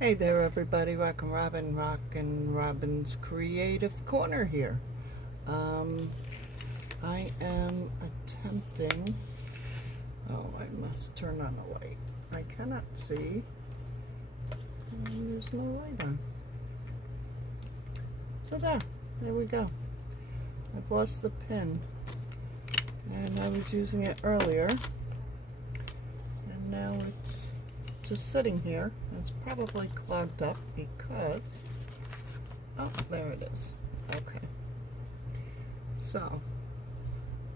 Hey there everybody, Rockin' Robin's Creative Corner here. Um, I am attempting, I must turn on the light. I cannot see, there's no light on. So there we go. I've lost the pin, and I was using it earlier, and now it's just sitting here. It's probably clogged up because, oh, there it is. Okay. So,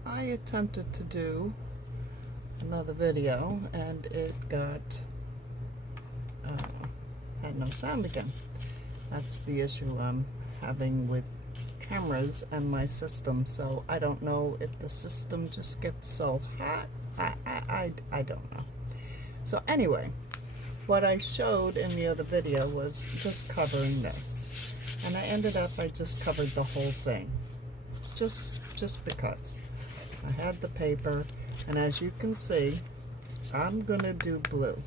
I attempted to do another video and it had no sound again. That's the issue I'm having with cameras and my system, so I don't know if the system just gets so hot. I don't know. So anyway, what I showed in the other video was just covering this, and I ended up, I just covered the whole thing, just because I had the paper. And as you can see, I'm gonna do blue,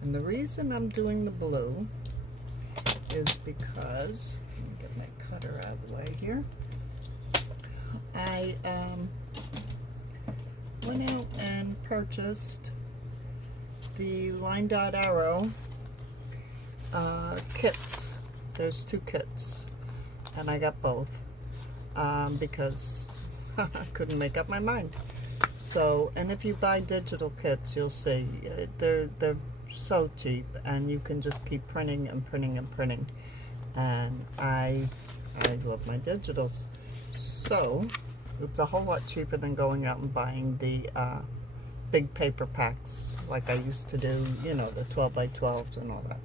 and the reason I'm doing the blue is because, let me get my cutter out of the way here. I went out and purchased the line dot arrow kits. There's 2 kits, and I got both because I couldn't make up my mind. So, and if you buy digital kits, you'll see they're so cheap, and you can just keep printing and printing and printing. And I love my digitals, so it's a whole lot cheaper than going out and buying the big paper packs like I used to do, you know, the 12 by 12s and all that.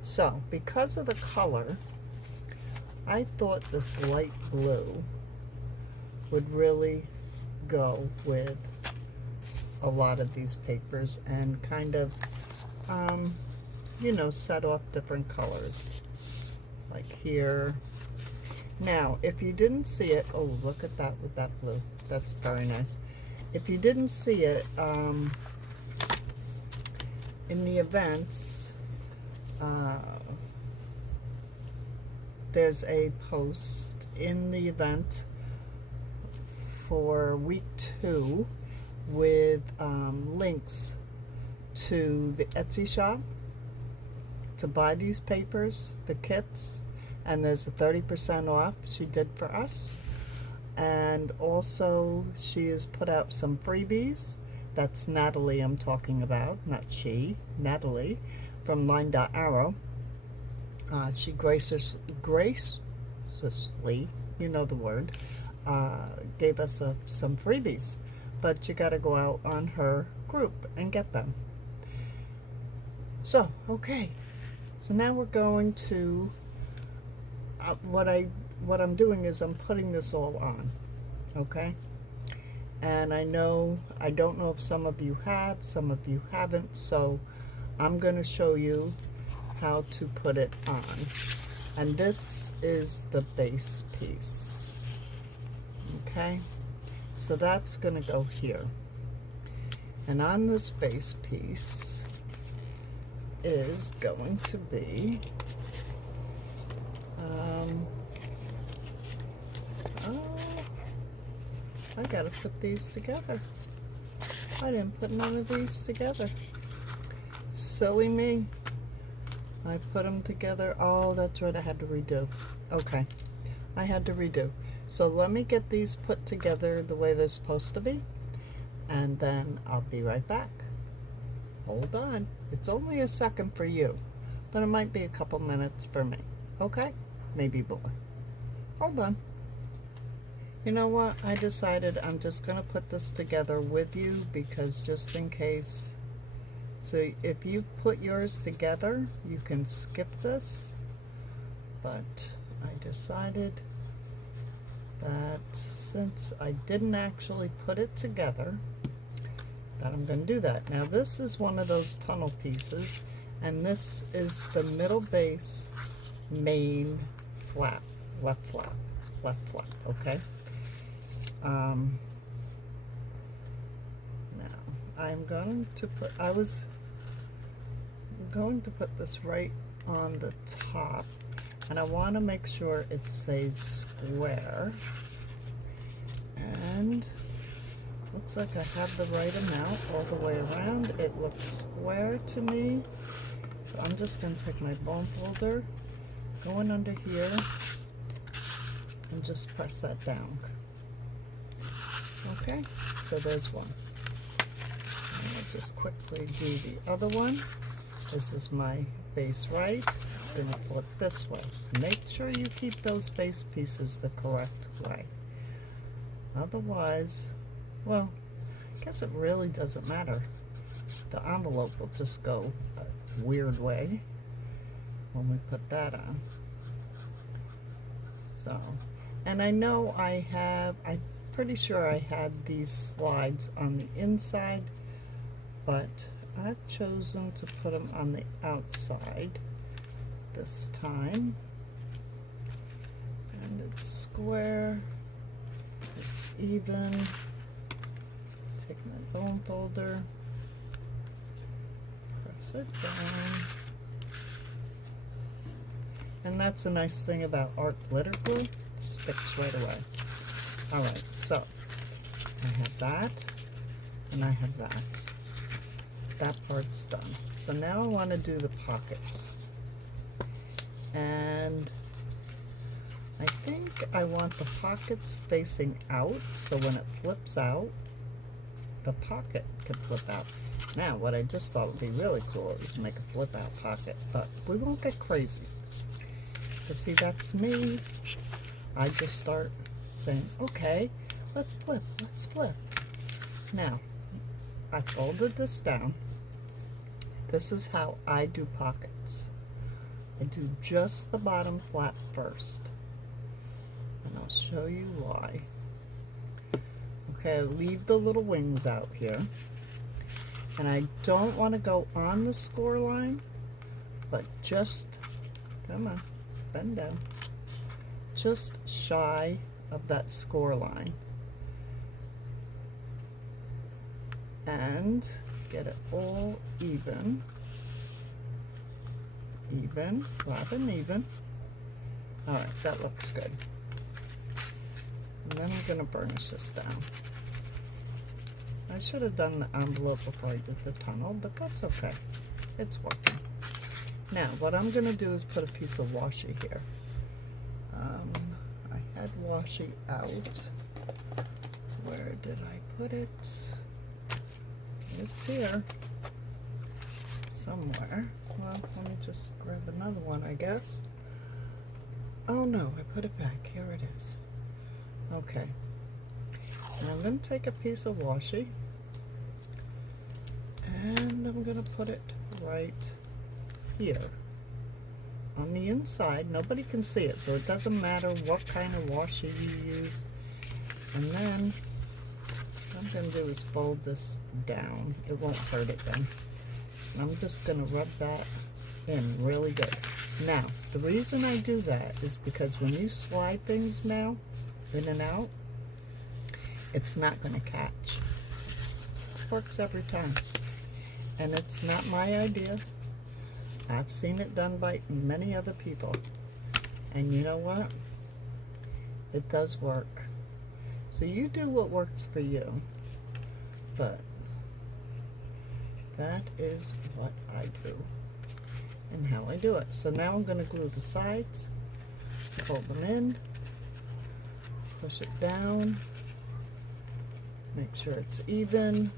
So, because of the color, I thought this light blue would really go with a lot of these papers and kind of, you know, set off different colors. Like here. Now, if you didn't see it, oh, look at that with that blue. That's very nice. If you didn't see it, in the events, there's a post in the event for week 2 with links to the Etsy shop to buy these papers, the kits, and there's a 30% off she did for us. And also she has put out some freebies. That's Natalie I'm talking about, not she, Natalie from Line Dot Arrow. She graciously, you know the word, gave us some freebies, but you got to go out on her group and get them. So, okay, so now we're going to, what I'm doing is I'm putting this all on, okay? And I don't know if some of you have, some of you haven't, so I'm going to show you how to put it on. And this is the base piece, okay? So that's going to go here. And on this base piece is going to be, I gotta put these together. I didn't put none of these together. Silly me. I put them together. Oh, that's right, I had to redo. Okay, I had to redo. So let me get these put together the way they're supposed to be, and then I'll be right back. Hold on. It's only a second for you, but it might be a couple minutes for me. Okay? Maybe more. Hold on. You know what? I decided I'm just going to put this together with you because just in case. So if you put yours together, you can skip this. But I decided that since I didn't actually put it together, that I'm going to do that. Now this is one of those tunnel pieces, and this is the middle base main flap, left flap, okay? Now I'm going to put, I was going to put this right on the top, and I want to make sure it stays square. And looks like I have the right amount all the way around. It looks square to me. So I'm just going to take my bone folder, go in under here, and just press that down. Okay, so there's one. And I'll just quickly do the other one. This is my base right. It's going to flip this way. Make sure you keep those base pieces the correct way. Otherwise, well, I guess it really doesn't matter. The envelope will just go a weird way when we put that on. So, and I know I'm pretty sure I had these slides on the inside, but I've chosen to put them on the outside this time. And it's square, it's even. Take my bone folder, press it down. And that's a nice thing about art glitter glue, it sticks right away. Alright, so I have that, and I have that. That part's done. So now I want to do the pockets. And I think I want the pockets facing out, so when it flips out, the pocket can flip out. Now, what I just thought would be really cool is make a flip out pocket, but we won't get crazy. But see, that's me. I just start saying, okay, let's flip, let's flip. Now, I folded this down. This is how I do pockets. I do just the bottom flap first, and I'll show you why. Okay, I leave the little wings out here, and I don't want to go on the score line, but just, come on, bend down, just shy of that score line, and get it all even, flat and even. All right, that looks good. And then I'm going to burnish this down. I should have done the envelope before I did the tunnel, but that's okay. It's working. Now, what I'm going to do is put a piece of washi here. I had washi out. Where did I put it? It's here somewhere. Well, let me just grab another one, I guess. Oh no, I put it back. Here it is. Okay. Now I'm going to take a piece of washi, and I'm going to put it right here on the inside. Nobody can see it, so it doesn't matter what kind of washi you use. And then what I'm going to do is fold this down. It won't hurt it then. I'm just going to rub that in really good. Now, the reason I do that is because when you slide things now, in and out, it's not going to catch. It works every time. And it's not my idea. I've seen it done by many other people. And you know what? It does work. So you do what works for you. But that is what I do and how I do it. So now I'm going to glue the sides, fold them in, push it down, make sure it's even,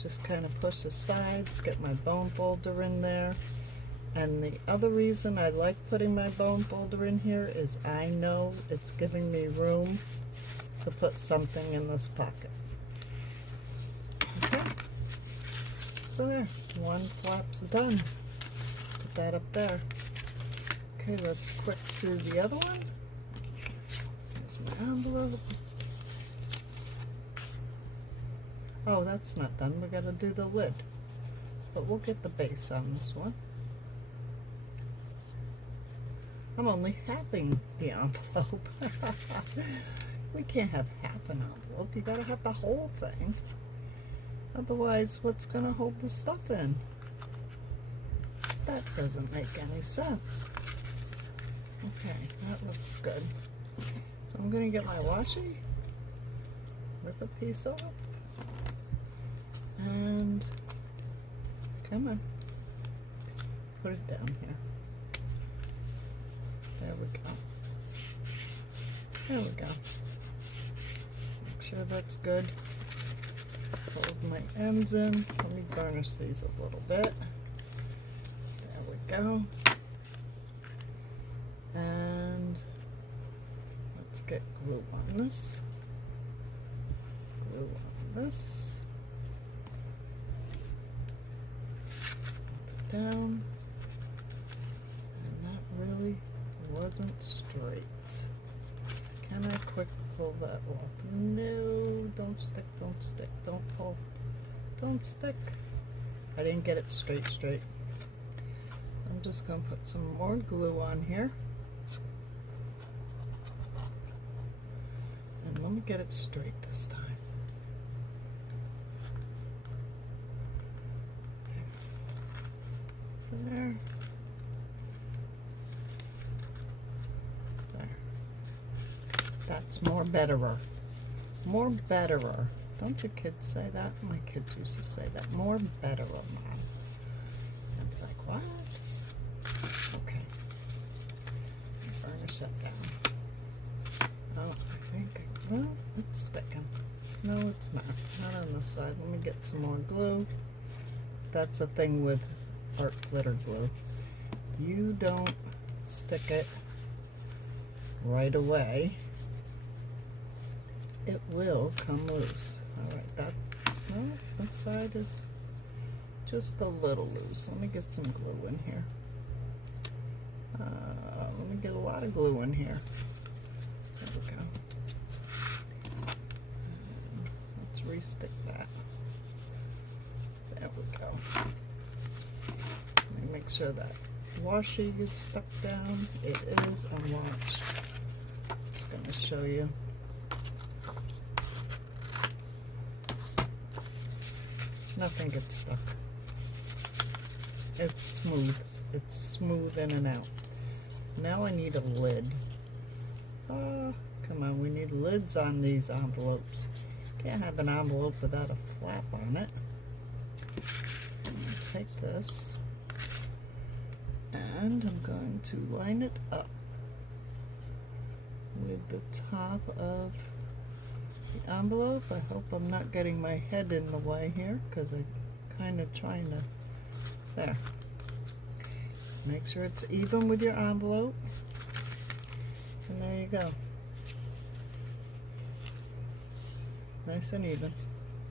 just kind of push the sides, get my bone folder in there. And the other reason I like putting my bone folder in here is I know it's giving me room to put something in this pocket. Okay, so there, one flap's done. Put that up there. Okay, let's quick do the other one. There's my envelope. Oh, that's not done. We gotta do the lid. But we'll get the base on this one. I'm only halving the envelope. We can't have half an envelope. You gotta have the whole thing. Otherwise, what's gonna hold the stuff in? That doesn't make any sense. Okay, that looks good. So I'm gonna get my washi, rip a piece off, and come on, put it down here. There we go. There we go. Make sure that's good. Hold my ends in. Let me burnish these a little bit. There we go. And let's get glue on this. Glue on this. Put it down. And that really wasn't straight. Can I quick pull that off? No, don't stick, don't stick, don't pull, don't stick. I didn't get it straight. I'm just going to put some more glue on here. And let me get it straight this time. There. That's more betterer. More betterer. Don't your kids say that? My kids used to say that. More betterer, Mom. I'd be like, what? Okay. Burnish that down. Oh, I think, well, it's sticking. No, it's not. Not on this side. Let me get some more glue. That's the thing with art glitter glue. You don't stick it right away. It will come loose. Alright, that, no, this side is just a little loose. Let me get some glue in here. Let me get a lot of glue in here. There we go. And let's re-stick that. There we go. Let me make sure that washi is stuck down. It is, and watch. Just going to show you. Nothing gets stuck. It's smooth. It's smooth in and out. Now I need a lid. Oh, come on, we need lids on these envelopes. Can't have an envelope without a flap on it. So I'm going to take this and I'm going to line it up with the top of the envelope. I hope I'm not getting my head in the way here because I'm kind of trying to, there. Make sure it's even with your envelope. And there you go. Nice and even.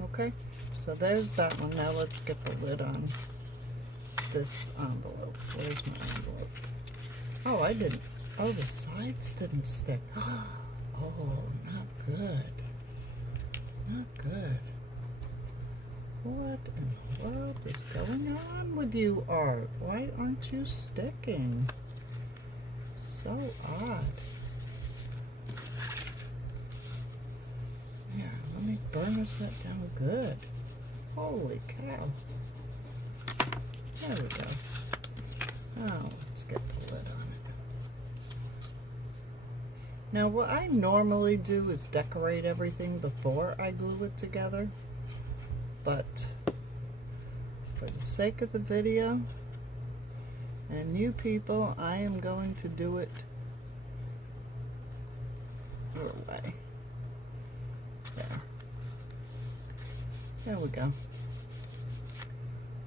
Okay, so there's that one. Now let's get the lid on this envelope. Where's my envelope? Oh, I didn't. Oh, the sides didn't stick. Oh, not good. Not good. What in the world is going on with you, Art? Why aren't you sticking? So odd. Yeah, let me burnish that down good. Holy cow. There we go. Now let's get the lid on it. Now what I normally do is decorate everything before I glue it together. But for the sake of the video and you people, I am going to do it your way. There. There we go.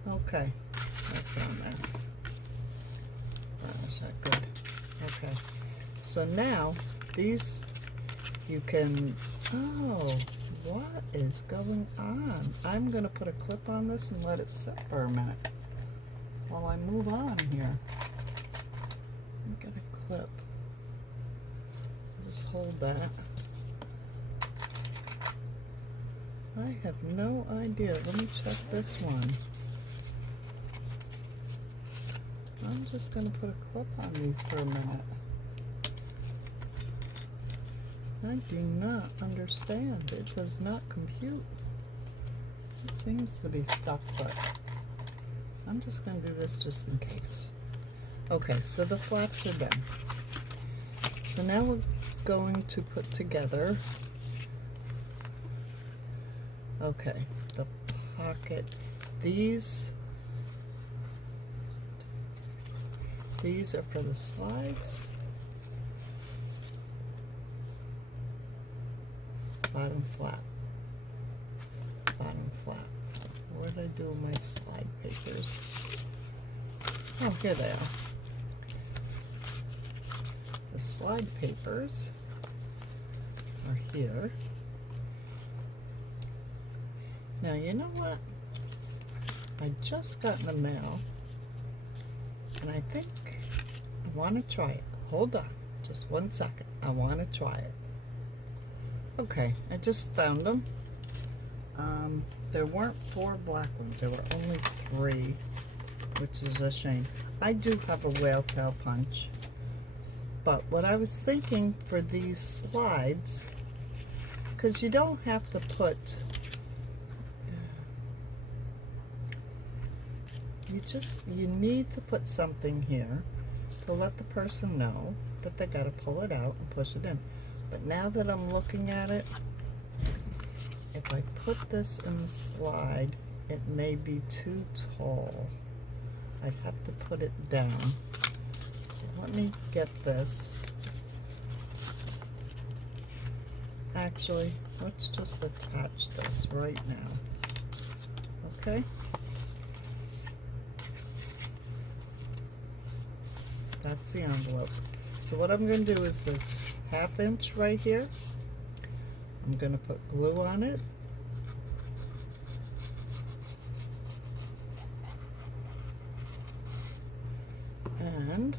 Okay, that's on there. That's that good. Okay, so now these you can, oh, what is going on? I'm going to put a clip on this and let it sit for a minute while I move on here. Let me get a clip. Just hold that. I have no idea. Let me check this one. I'm just going to put a clip on these for a minute. I do not understand. It does not compute. It seems to be stuck, but I'm just going to do this just in case. Okay, so the flaps are done. So now we're going to put together, okay, the pocket. These are for the slides. Bottom flap. Bottom flap. Where did I do my slide papers? Oh, here they are. The slide papers are here. Now, you know what? I just got in the mail, and I think I want to try it. Hold on, just 1 second. I want to try it. Okay, I just found them. There weren't 4 black ones. There were only 3, which is a shame. I do have a whale tail punch, but what I was thinking for these slides, because you don't have to put, you need to put something here to let the person know that they got to pull it out and push it in. But now that I'm looking at it, if I put this in the slide, it may be too tall. I'd have to put it down. So let me get this. Actually, let's just attach this right now. Okay? That's the envelope. So what I'm going to do is this 1/2 inch right here. I'm going to put glue on it. And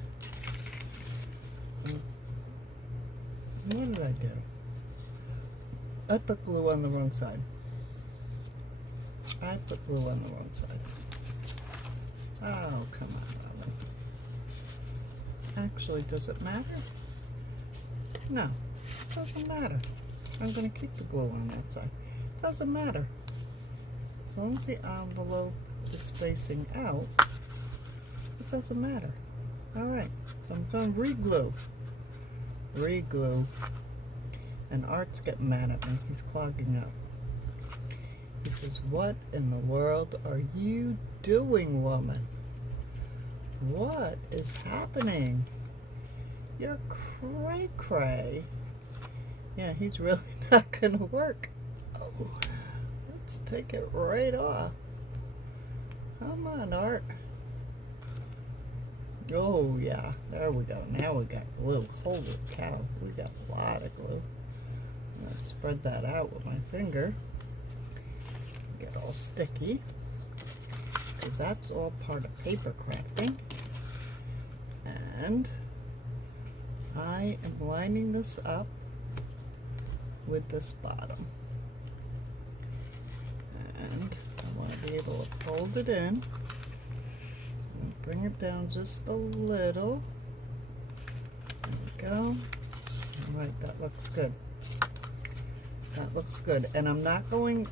what did I do? I put glue on the wrong side. I put glue on the wrong side. Oh, come on. Actually, does it matter? No, it doesn't matter. I'm going to keep the glue on that side. Doesn't matter. As long as the envelope is spacing out, it doesn't matter. Alright, so I'm going to re-glue. Re-glue. And Art's getting mad at me. He's clogging up. He says, "What in the world are you doing, woman? What is happening? You're cray-cray." Yeah, he's really not going to work. Oh, let's take it right off. Come on, Art. Oh, yeah. There we go. Now we got glue. Holy cow. We got a lot of glue. I'm going to spread that out with my finger. Get all sticky. Because that's all part of paper crafting. And I am lining this up with this bottom. And I want to be able to fold it in. And bring it down just a little. There we go. Alright, that looks good. That looks good. And I'm going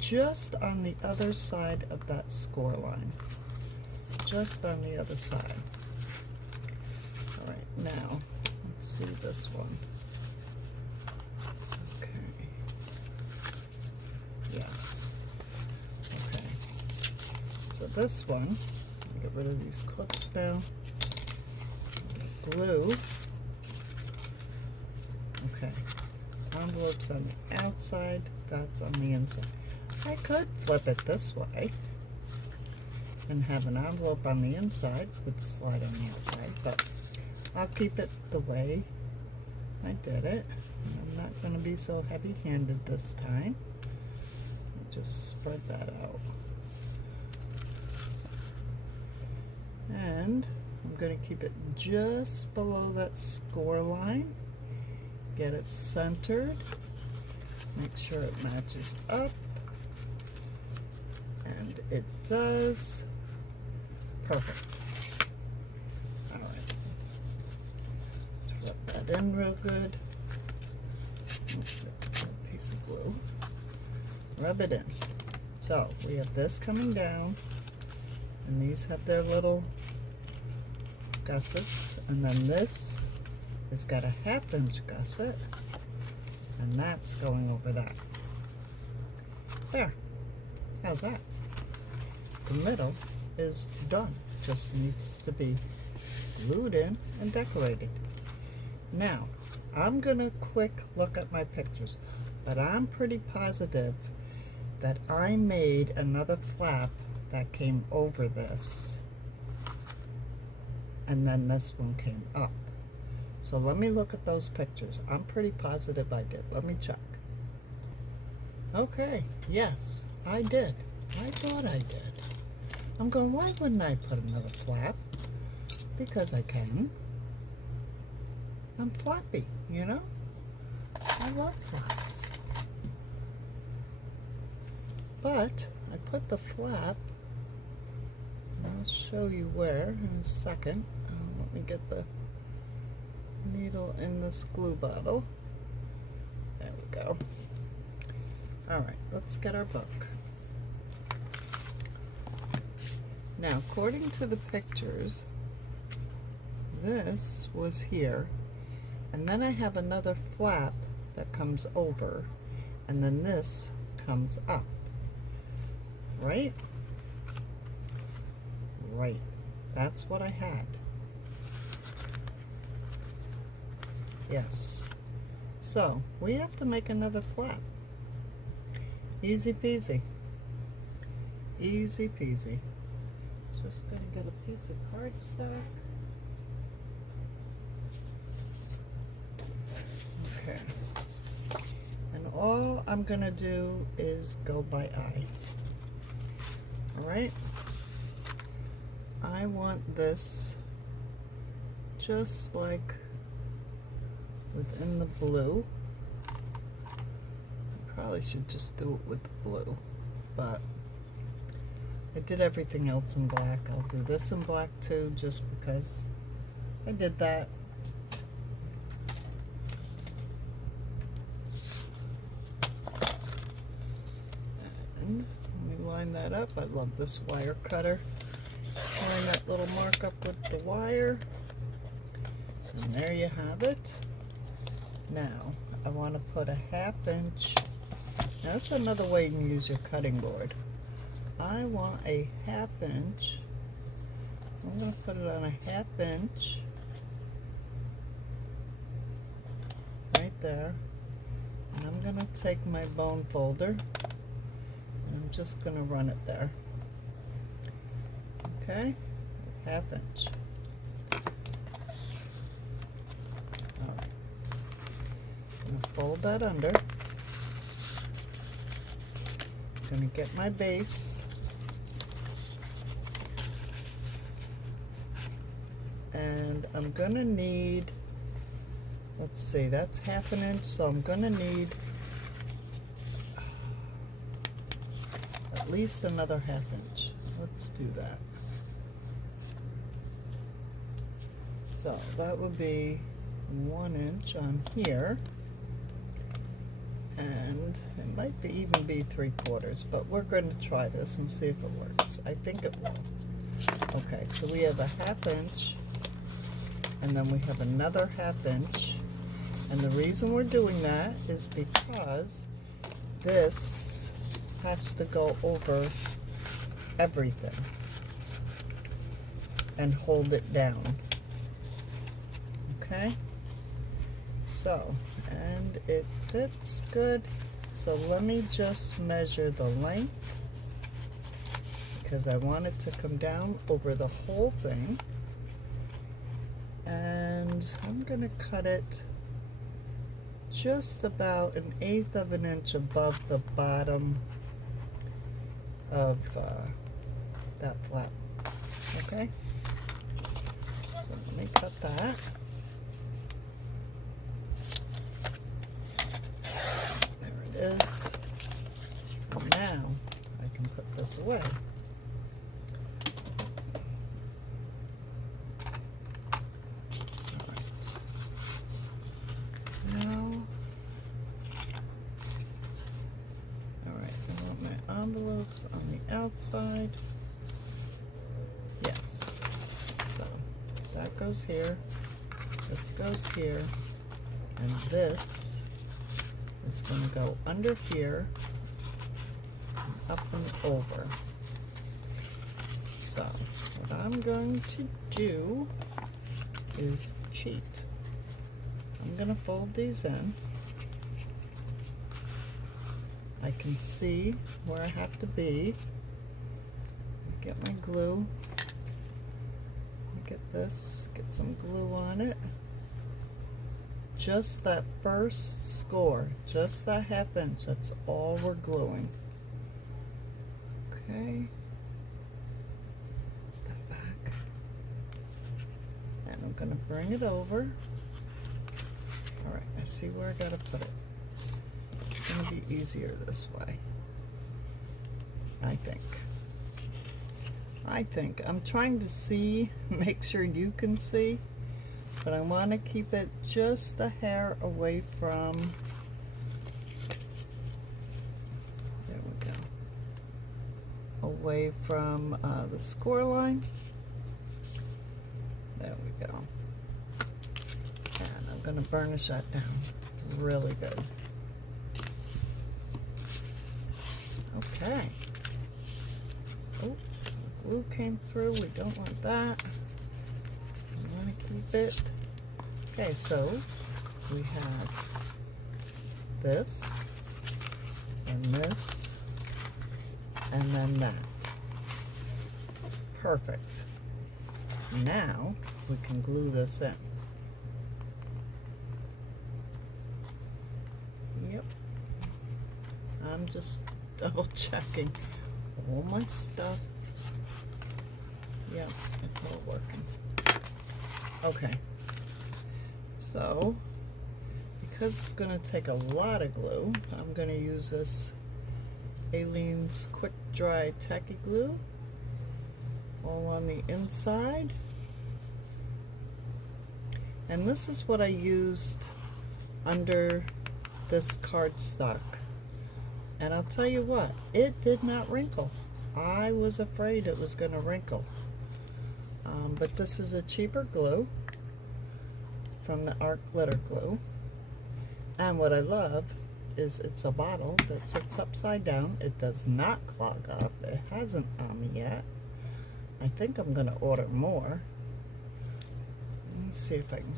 just on the other side of that score line. Just on the other side. Alright, now, let's see this one. Okay. Yes. Okay. So this one, I'll get rid of these clips now. Glue. Okay. Envelope's on the outside, that's on the inside. I could flip it this way and have an envelope on the inside with the slide on the outside, but I'll keep it the way I did it. I'm not going to be so heavy-handed this time. Just spread that out. And I'm going to keep it just below that score line. Get it centered. Make sure it matches up. And it does. Perfect. Alright. Let's rub that in real good. A piece of glue. Rub it in. So we have this coming down. And these have their little gussets, and then this has got a 1/2 inch gusset, and that's going over that. There. How's that? The middle is done. Just needs to be glued in and decorated. Now, I'm gonna quick look at my pictures, but I'm pretty positive that I made another flap that came over this, and then this one came up. So let me look at those pictures. I'm pretty positive I did. Let me check. Okay, yes, I did. I thought I did. I'm going, why wouldn't I put another flap? Because I can. I'm flappy, you know? I love flaps. But I put the flap, and I'll show you where in a second. Let me get the needle in this glue bottle. There we go. Alright, let's get our book. Now, according to the pictures, this was here, and then I have another flap that comes over, and then this comes up. Right? Right. That's what I had. Yes. So, we have to make another flap. Easy peasy. Easy peasy. Just gonna get a piece of cardstock. Okay. And all I'm gonna do is go by eye. Alright? I want this just like within the blue. I probably should just do it with the blue, but I did everything else in black. I'll do this in black too, just because I did that. And let me line that up. I love this wire cutter. Just line that little mark up with the wire. And there you have it. Now, I want to put a 1/2 inch. Now, that's another way you can use your cutting board. I want a 1/2 inch. I'm going to put it on a 1/2 inch. Right there. And I'm going to take my bone folder. And I'm just going to run it there. Okay? 1/2 inch. Alright. I'm going to fold that under. I'm going to get my base. And I'm going to need, let's see, that's 1/2 inch, so I'm going to need at least another 1/2 inch. Let's do that. So that would be 1 inch on here, and it might be even be 3/4, but we're going to try this and see if it works. I think it will. Okay, so we have a 1/2 inch, and then we have another 1/2 inch, and the reason we're doing that is because this has to go over everything and hold it down. Okay, so, and it fits good, so let me just measure the length, because I want it to come down over the whole thing, and I'm going to cut it just about 1/8 of an inch above the bottom of that flap. Okay, so let me cut that. There it is. Now I can put this away. Envelopes on the outside. that goes here, this goes here, and this is going to go under here, and up and over. So what I'm going to do is cheat. I'm going to fold these in. I can see where I have to be. Get my glue. Get this, get some glue on it. Just that first score, just that ½ inch, that's all we're gluing. Okay. The back. And I'm gonna bring it over. All right, I see where I gotta put it. It's gonna be easier this way, I think. I'm trying to see, make sure you can see, but I want to keep it just a hair away from, there we go, away from the score line. There we go. And I'm going to burnish that down really good. Okay. Oh. Glue came through, we don't want that. We want to keep it. Okay, so we have this, and this, and then that. Perfect. Now we can glue this in. Yep. I'm just double checking all my stuff. Yep, it's all working. Okay, so because it's going to take a lot of glue, I'm going to use this Aleene's Quick Dry Tacky Glue all on the inside. And this is what I used under this cardstock. And I'll tell you what, it did not wrinkle. I was afraid it was going to wrinkle. But this is a cheaper glue from the Art Glitter Glue. And what I love is it's a bottle that sits upside down. It does not clog up. It hasn't on me yet. I think I'm going to order more. Let's see if I can.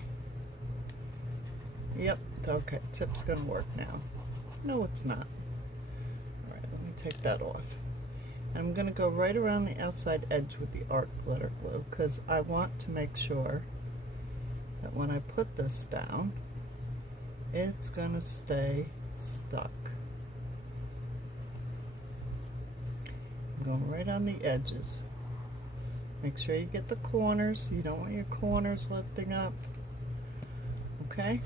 Yep, okay, tip's going to work now. No, it's not. All right, let me take that off. I'm going to go right around the outside edge with the Art Glitter Glue because I want to make sure that when I put this down, it's going to stay stuck. I'm going right on the edges. Make sure you get the corners. You don't want your corners lifting up. Okay?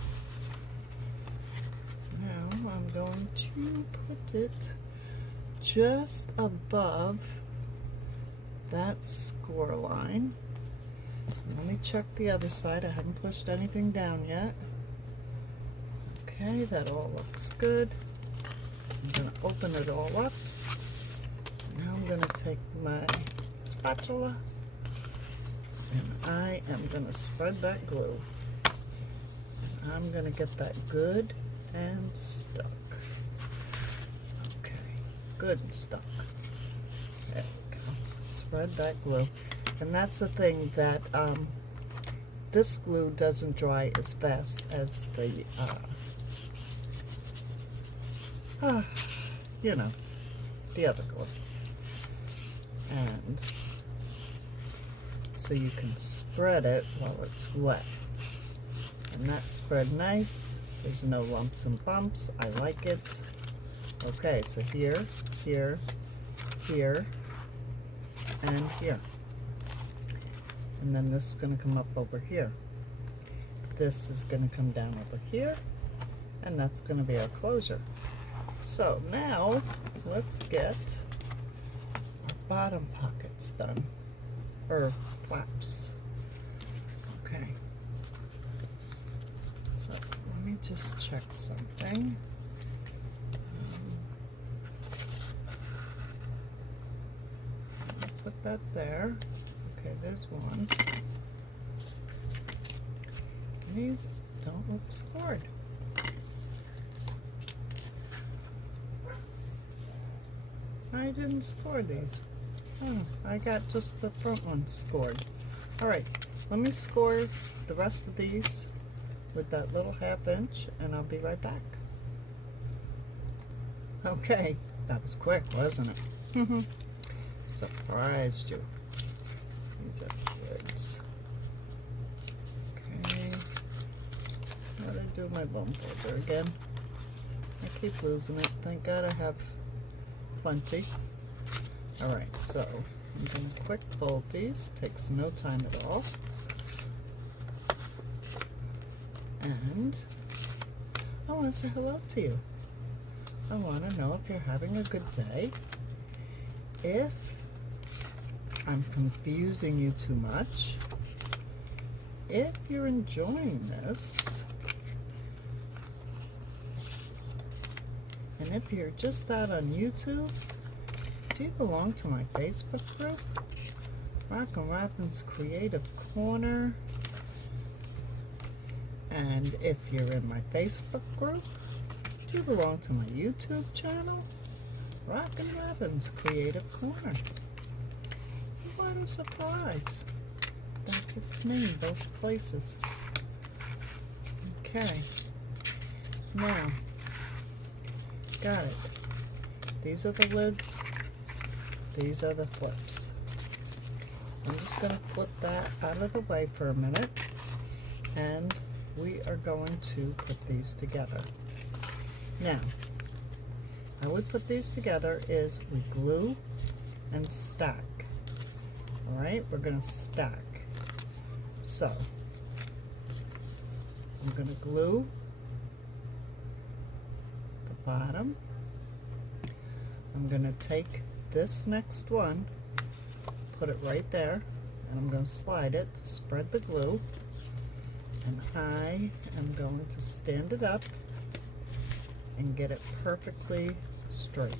Now I'm going to put it just above that score line. Let me check the other side. I haven't pushed anything down yet. Okay, that all looks good. I'm going to open it all up. Now I'm going to take my spatula and I am going to spread that glue. And I'm going to get that good and stuck. Good and stuck. There we go. Spread that glue. And that's the thing that this glue doesn't dry as fast as the, you know, the other glue. And so you can spread it while it's wet. And that's spread nice. There's no lumps and bumps. I like it. Okay, so here, here, here, and here. And then this is going to come up over here. This is going to come down over here, and that's going to be our closure. So now, let's get our bottom pockets done, or flaps. Okay. So let me just check something. Put that there. Okay, there's one. These don't look scored. I didn't score these. Oh, I got just the front ones scored. Alright, let me score the rest of these with that little 1/2 inch and I'll be right back. Okay, that was quick, wasn't it? Surprised you. These are kids. Okay. How to do my bone folder again. I keep losing it. Thank God I have plenty. Alright, so I'm going to quick fold these. Takes no time at all. And I want to say hello to you. I want to know if you're having a good day. If I'm confusing you too much. If you're enjoying this. And if you're just out on YouTube, do you belong to my Facebook group? Rockin' Robin's Creative Corner. And if you're in my Facebook group, do you belong to my YouTube channel? Rockin' Robin's Creative Corner. What a surprise. It's me in both places. Okay. Now, got it. These are the lids. These are the flips. I'm just going to flip that out of the way for a minute. And we are going to put these together. Now, how we put these together is we glue and stack. Alright, we're going to stack. So, I'm going to glue the bottom. I'm going to take this next one, put it right there, and I'm going to slide it to spread the glue. And I am going to stand it up and get it perfectly straight.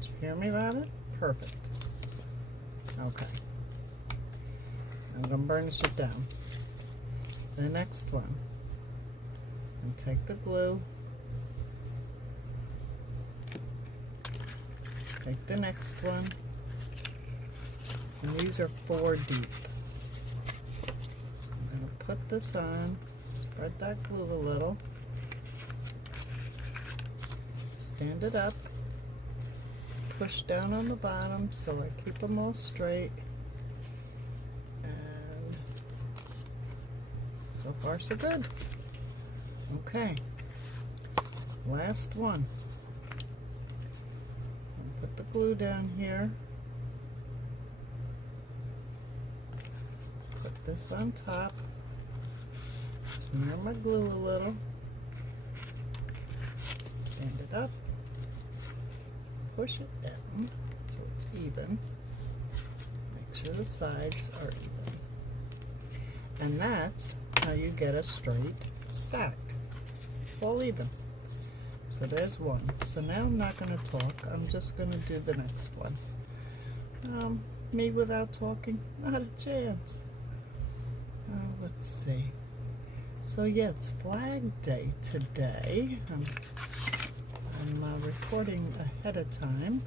Did you hear me, Robin? Perfect. Okay. I'm going to burnish it down. The next one. And take the glue. Take the next one. And these are 4 deep. I'm going to put this on. Spread that glue a little. Stand it up. Push down on the bottom so I keep them all straight. And so far so good. Okay. Last one. I'll put the glue down here. Put this on top. Smear my glue a little. Stand it up. Push it down so it's even. Make sure the sides are even. And that's how you get a straight stack. All even. So there's one. So now I'm not going to talk. I'm just going to do the next one. Me without talking? Not a chance. Let's see. So yeah, it's Flag Day today. I'm recording ahead of time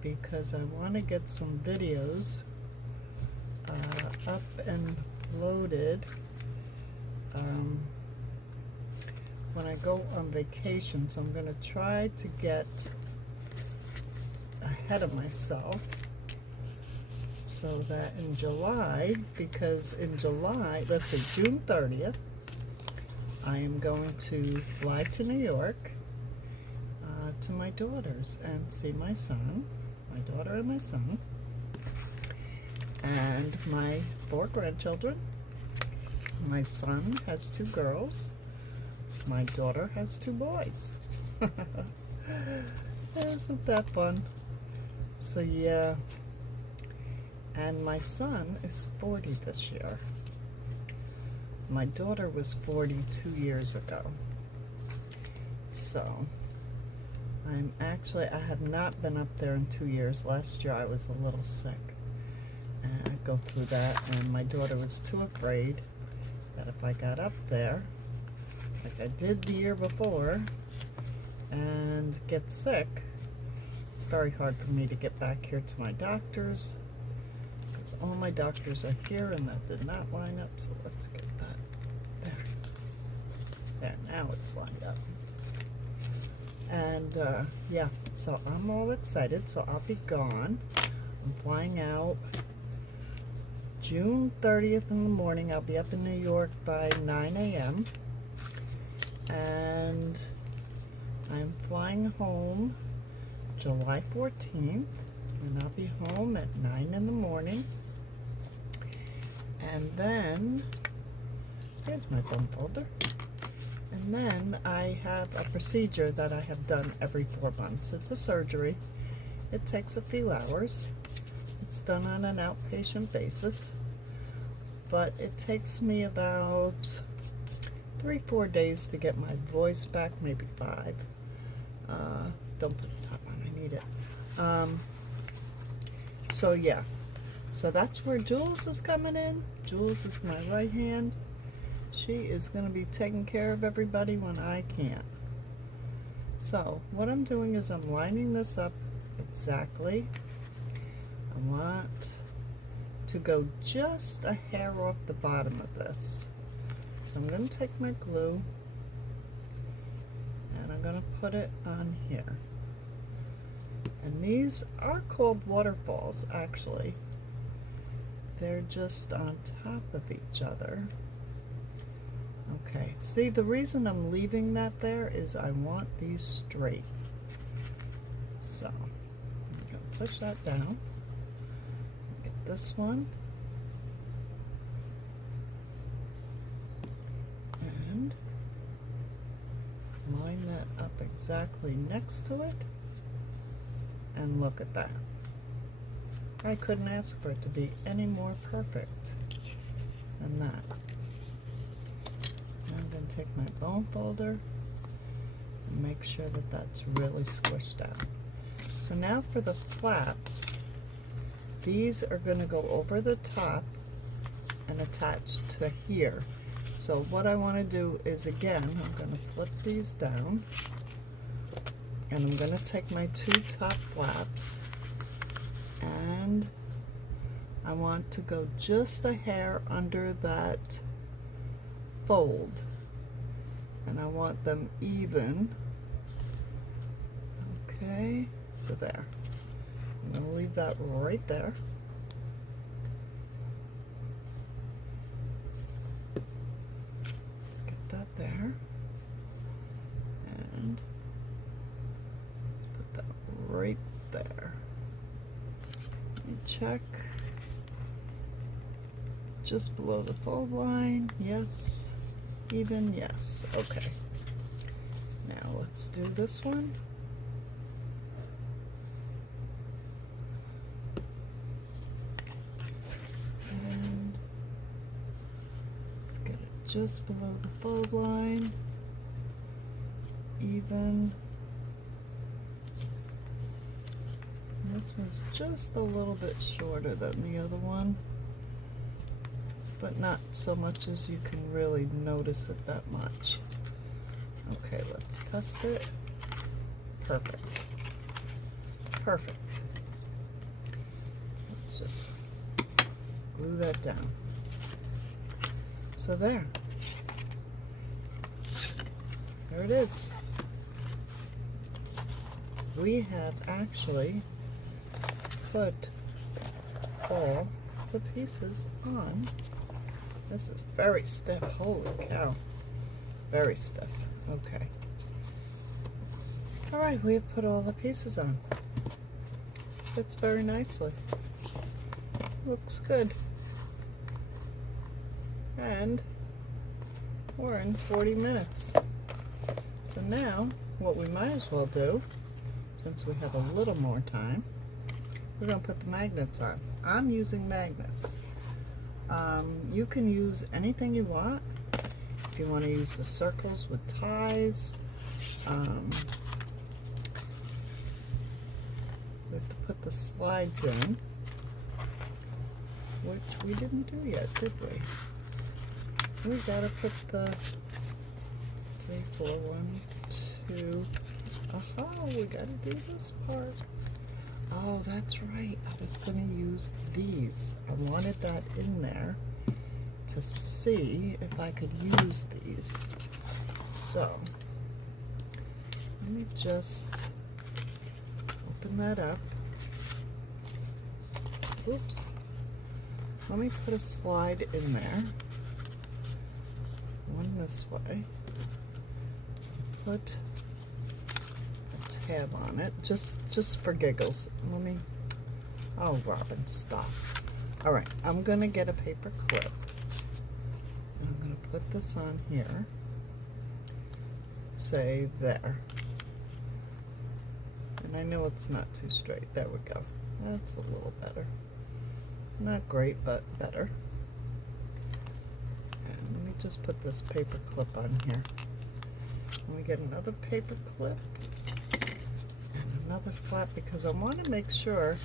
because I want to get some videos up and loaded when I go on vacation. So I'm going to try to get ahead of myself so that in July, because in July, let's see, June 30th, I am going to fly to New York to my daughters and see my son, my daughter and my son, and my 4 grandchildren. My son has 2 girls. My daughter has 2 boys. Isn't that fun? So yeah, and my son is 40 this year. My daughter was 40 2 years ago. So I have not been up there in 2 years. Last year I was a little sick. and go through that. And my daughter was too afraid that if I got up there, like I did the year before, and get sick, it's very hard for me to get back here to my doctor's, because all my doctors are here and that did not line up. So let's get that there. There, now it's lined up. And yeah, so I'm all excited. So I'll be gone. I'm flying out June 30th in the morning. I'll be up in New York by 9 a.m. And I'm flying home July 14th, and I'll be home at 9 in the morning. And then, here's my phone folder. And then I have a procedure that I have done every 4 months. It's a surgery. It takes a few hours. It's done on an outpatient basis. But it takes me about 3-4 days to get my voice back, maybe 5. Don't put the top on, I need it. So yeah, so that's where Jules is coming in. Jules is my right hand. She is going to be taking care of everybody when I can't. So what I'm doing is I'm lining this up exactly. I want to go just a hair off the bottom of this. So I'm going to take my glue and I'm going to put it on here. And these are called waterfalls, actually. They're just on top of each other. Okay, see, the reason I'm leaving that there is I want these straight. So I'm going to push that down. Get this one. And line that up exactly next to it. And look at that. I couldn't ask for it to be any more perfect than that. I'm going to take my bone folder and make sure that that's really squished out. So now for the flaps, these are going to go over the top and attach to here. So what I want to do is, again, I'm going to flip these down. And I'm going to take my 2 top flaps and I want to go just a hair under that fold, and I want them even. Okay, so there. I'm going to leave that right there. Let's get that there. And right there. Let me check. Just below the fold line. Yes. Even. Yes. Okay. Now let's do this one. And let's get it just below the fold line. Even. This one's just a little bit shorter than the other one, but not so much as you can really notice it that much. Okay, let's test it. Perfect. Perfect. Let's just glue that down. So there. There it is. We have actually put all the pieces on. This is very stiff. Holy cow. Very stiff. Okay. Alright, we have put all the pieces on. Fits very nicely. Looks good. And we're in 40 minutes. So now, what we might as well do, since we have a little more time, we're going to put the magnets on. I'm using magnets. You can use anything you want. If you want to use the circles with ties, we have to put the slides in. which we didn't do yet, did we? We gotta put the 3, 4, 1, 2. Aha, we gotta do this part. Oh, that's right. I was gonna use these. I wanted that in there to see if I could use these. So, let me just open that up. Oops. Let me put a slide in there. One this way. Put a tab on it, just for giggles. Let me, oh Robin, stop. Alright, I'm gonna get a paper clip. And I'm gonna put this on here. Say there. And I know it's not too straight. There we go. That's a little better. Not great, but better. And let me just put this paper clip on here. Let me get another paper clip and another flap because I want to make sure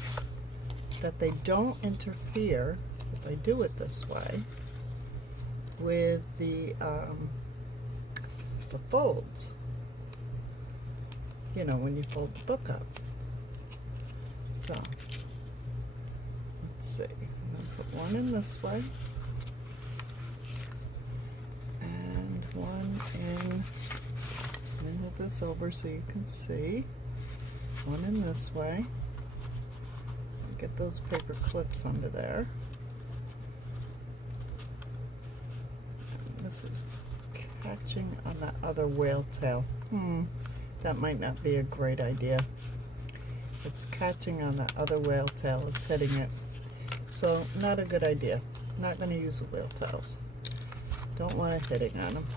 that they don't interfere, if I do it this way, with the folds. You know, when you fold the book up. So, let's see. I'm going to put one in this way. And one in, let me move this over so you can see. One in this way. Get those paper clips under there. And this is catching on that other whale tail. That might not be a great idea. It's catching on the other whale tail. It's hitting it. So, not a good idea. Not going to use the whale tails. Don't want it hitting on them.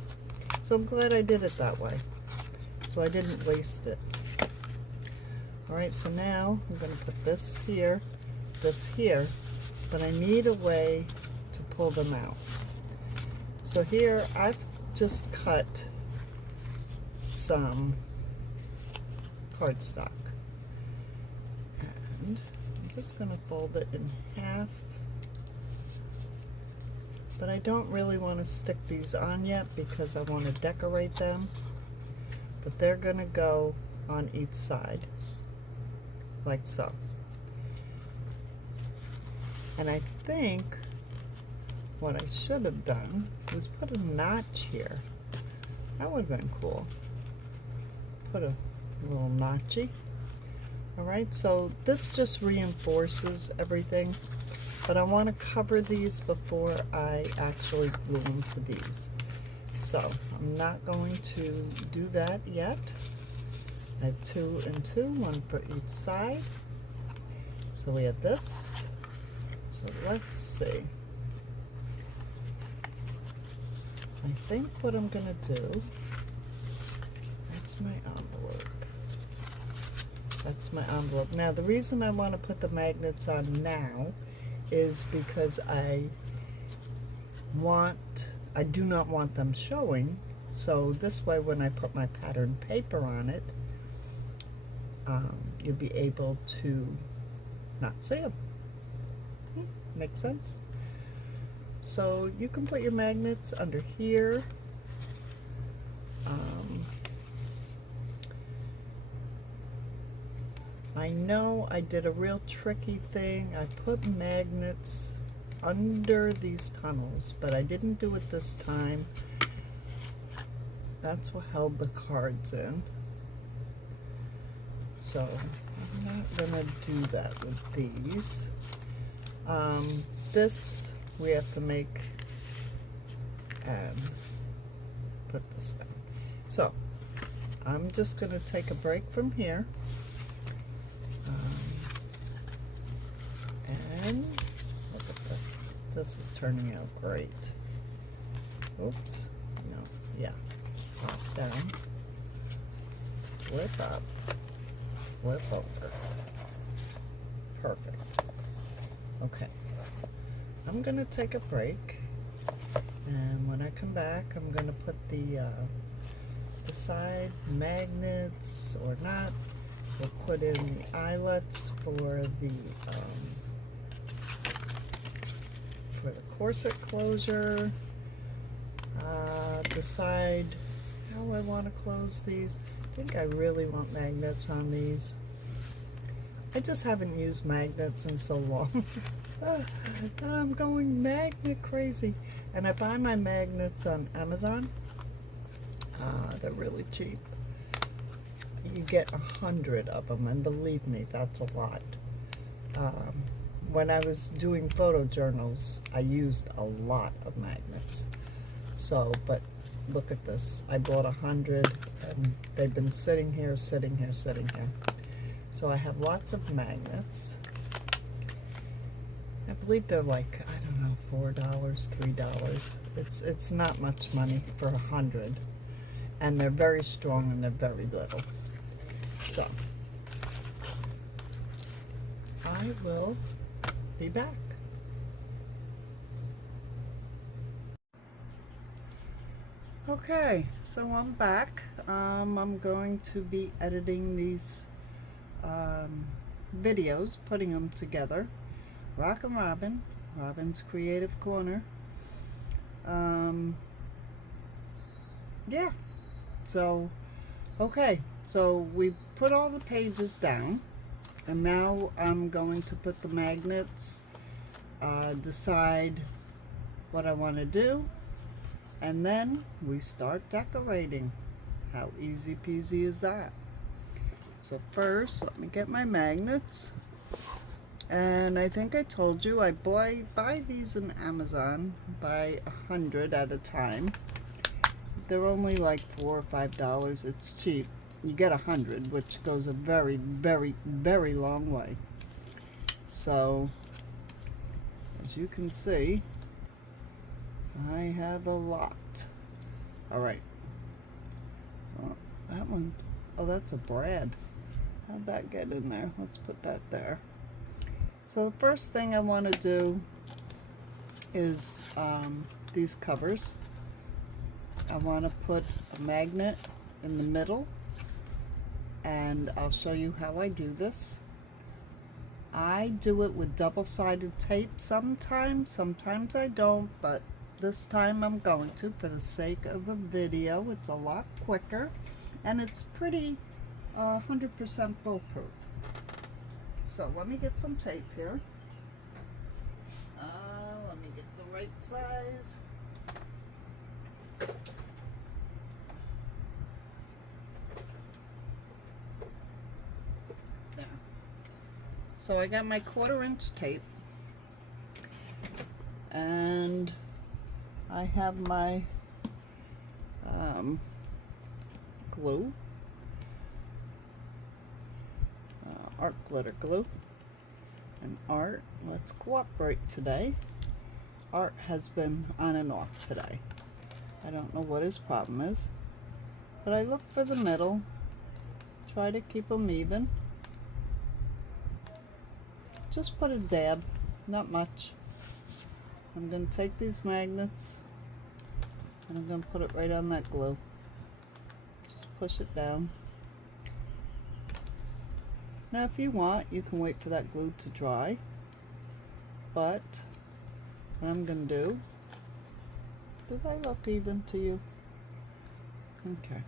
So I'm glad I did it that way. So I didn't waste it. Alright, so now I'm going to put this here, but I need a way to pull them out. So here I've just cut some cardstock. And I'm just going to fold it in half. But I don't really want to stick these on yet because I want to decorate them. But they're going to go on each side, like so. And I think what I should have done was put a notch here. That would have been cool. Put a little notchy. Alright, so this just reinforces everything. But I want to cover these before I actually glue them to these. So I'm not going to do that yet. I have 2 and 2, one for each side. So we have this. So let's see. I think what I'm going to do, that's my envelope. That's my envelope. Now the reason I want to put the magnets on now is because I do not want them showing, so this way when I put my pattern paper on it, you'll be able to not see them. Makes sense? So you can put your magnets under here. I know I did a real tricky thing. I put magnets under these tunnels, but I didn't do it this time. That's what held the cards in. So I'm not gonna do that with these. This we have to make and put this down. So I'm just gonna take a break from here. And look at this. This is turning out great. Oops. No. Yeah. Pop down. Flip up. Flip over. Perfect. Okay. I'm going to take a break. And when I come back, I'm going to put the side magnets or not. We'll put in the eyelets for the for the corset closure. Decide how I want to close these. I think I really want magnets on these. I just haven't used magnets in so long. I'm going magnet crazy. And I buy my magnets on Amazon. They're really cheap. You get 100 of them, and believe me, that's a lot. When I was doing photojournals, I used a lot of magnets. So, but look at this. I bought 100, and they've been sitting here. So I have lots of magnets. I believe they're like, I don't know, $4, $3. It's not much money for 100. And they're very strong and they're very little. So, I will be back. Okay, so I'm back. I'm going to be editing these videos, putting them together. Rockin' Robin, Robin's Creative Corner. Yeah, so, okay, so we put all the pages down, and now I'm going to put the magnets, decide what I want to do, and then we start decorating. How easy peasy is that? So first, let me get my magnets. And I think I told you I buy these in Amazon, buy 100 at a time. They're only like $4 or $5. It's cheap. You get 100, which goes a very, very, very long way. So, as you can see, I have a lot. All right. So that one, oh, that's a brad. How'd that get in there? Let's put that there. So the first thing I want to do is these covers. I want to put a magnet in the middle, and I'll show you how I do this. I do it with double-sided tape sometimes I don't, but this time I'm going to, for the sake of the video. It's a lot quicker, and it's pretty 100% foolproof. So let me get some tape here. Let me get the right size. There. So I got my 1/4-inch tape, and I have my glue, art glitter glue. And Art, let's cooperate today. Art has been on and off today. I don't know what his problem is, but I look for the middle, try to keep them even. Just put a dab, not much. I'm going to take these magnets and I'm going to put it right on that glue. Just push it down. Now if you want, you can wait for that glue to dry, but what I'm going to do, does that look even to you? Okay,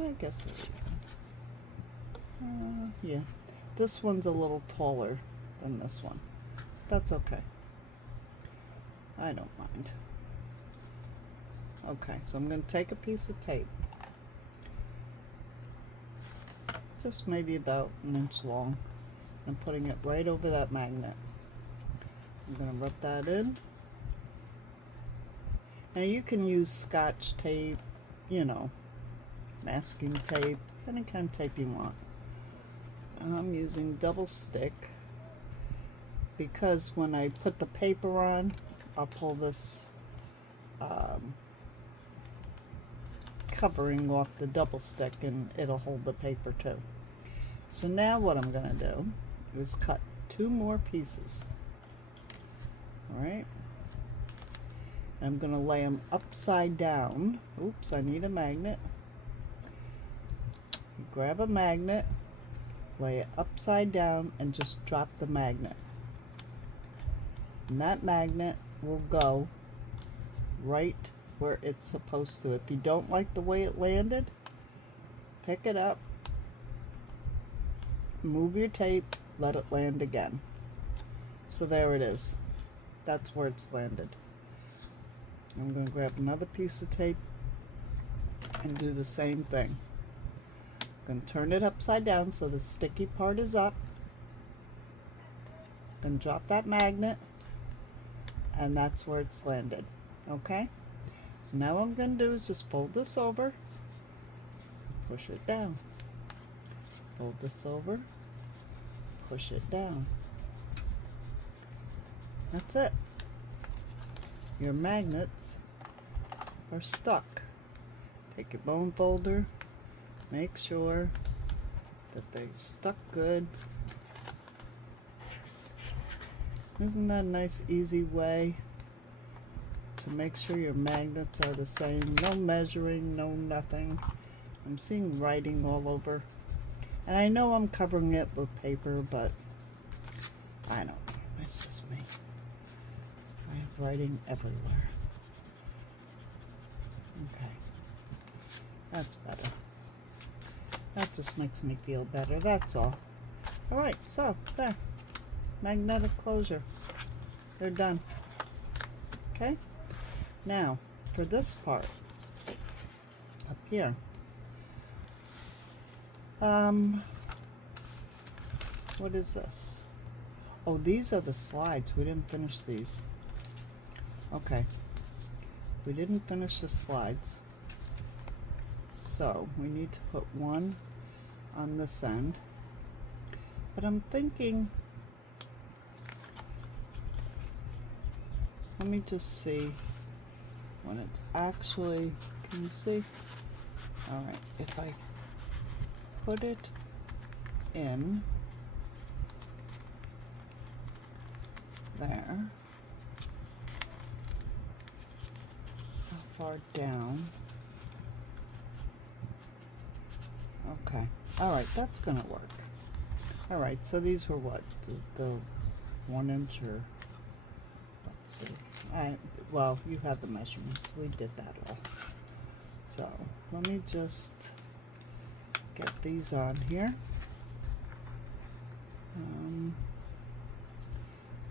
I guess it's even. Yeah, this one's a little taller than this one. That's okay. I don't mind. Okay, so I'm going to take a piece of tape, just maybe about 1 inch long. I'm putting it right over that magnet. I'm going to rub that in. Now you can use Scotch tape, you know, masking tape, any kind of tape you want. I'm using double stick because when I put the paper on, I'll pull this covering off the double stick and it'll hold the paper too. So now what I'm going to do is cut 2 more pieces. Alright, I'm going to lay them upside down. Oops, I need a magnet. You grab a magnet, lay it upside down, and just drop the magnet. And that magnet will go right where it's supposed to. If you don't like the way it landed, pick it up, move your tape, let it land again. So there it is. That's where it's landed. I'm going to grab another piece of tape and do the same thing. I'm going to turn it upside down so the sticky part is up. Then drop that magnet, and that's where it's landed. Okay? So now what I'm going to do is just fold this over, push it down. Fold this over, push it down. That's it. Your magnets are stuck. Take your bone folder, make sure that they stuck good. Isn't that a nice, easy way to make sure your magnets are the same? No measuring, no nothing. I'm seeing writing all over. And I know I'm covering it with paper, but I don't know. It's just me. I have writing everywhere. Okay. That's better. That just makes me feel better. That's all. Alright, so there. Magnetic closure. They're done. Okay? Now, for this part, up here, what is this? Oh, these are the slides. We didn't finish these. Okay. We didn't finish the slides. So, we need to put one on this end. But I'm thinking, let me just see when it's actually, can you see? Alright, if I put it in there, how far down? Okay, alright, that's gonna work. Alright, so these were what? The 1 inch or, let's see. Well, you have the measurements. We did that all. So, let me just get these on here.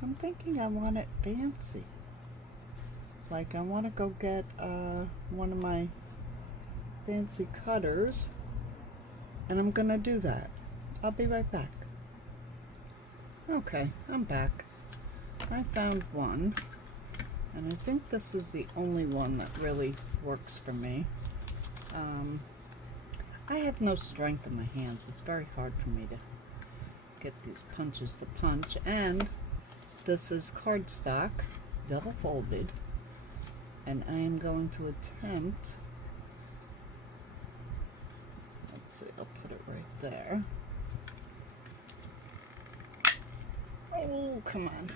I'm thinking I want it fancy. Like, I want to go get one of my fancy cutters, and I'm gonna do that. I'll be right back. Okay, I'm back. I found one, and I think this is the only one that really works for me. I have no strength in my hands. It's very hard for me to get these punches to punch, and this is cardstock, double folded, and I am going to attempt, let's see, I'll put it right there. Oh, come on.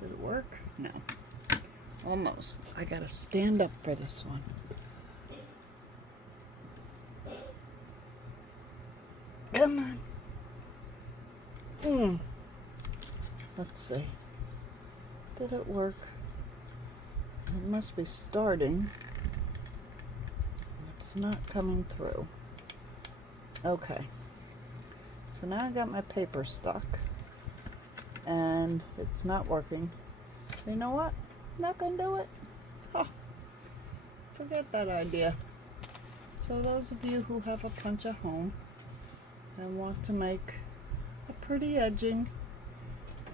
Did it work? No. Almost. I gotta stand up for this one. Come on. Let's see. Did it work? It must be starting. It's not coming through. Okay. So now I got my paper stuck. And it's not working. You know what? I'm not gonna do it. Huh. Forget that idea. So those of you who have a punch at home and want to make a pretty edging,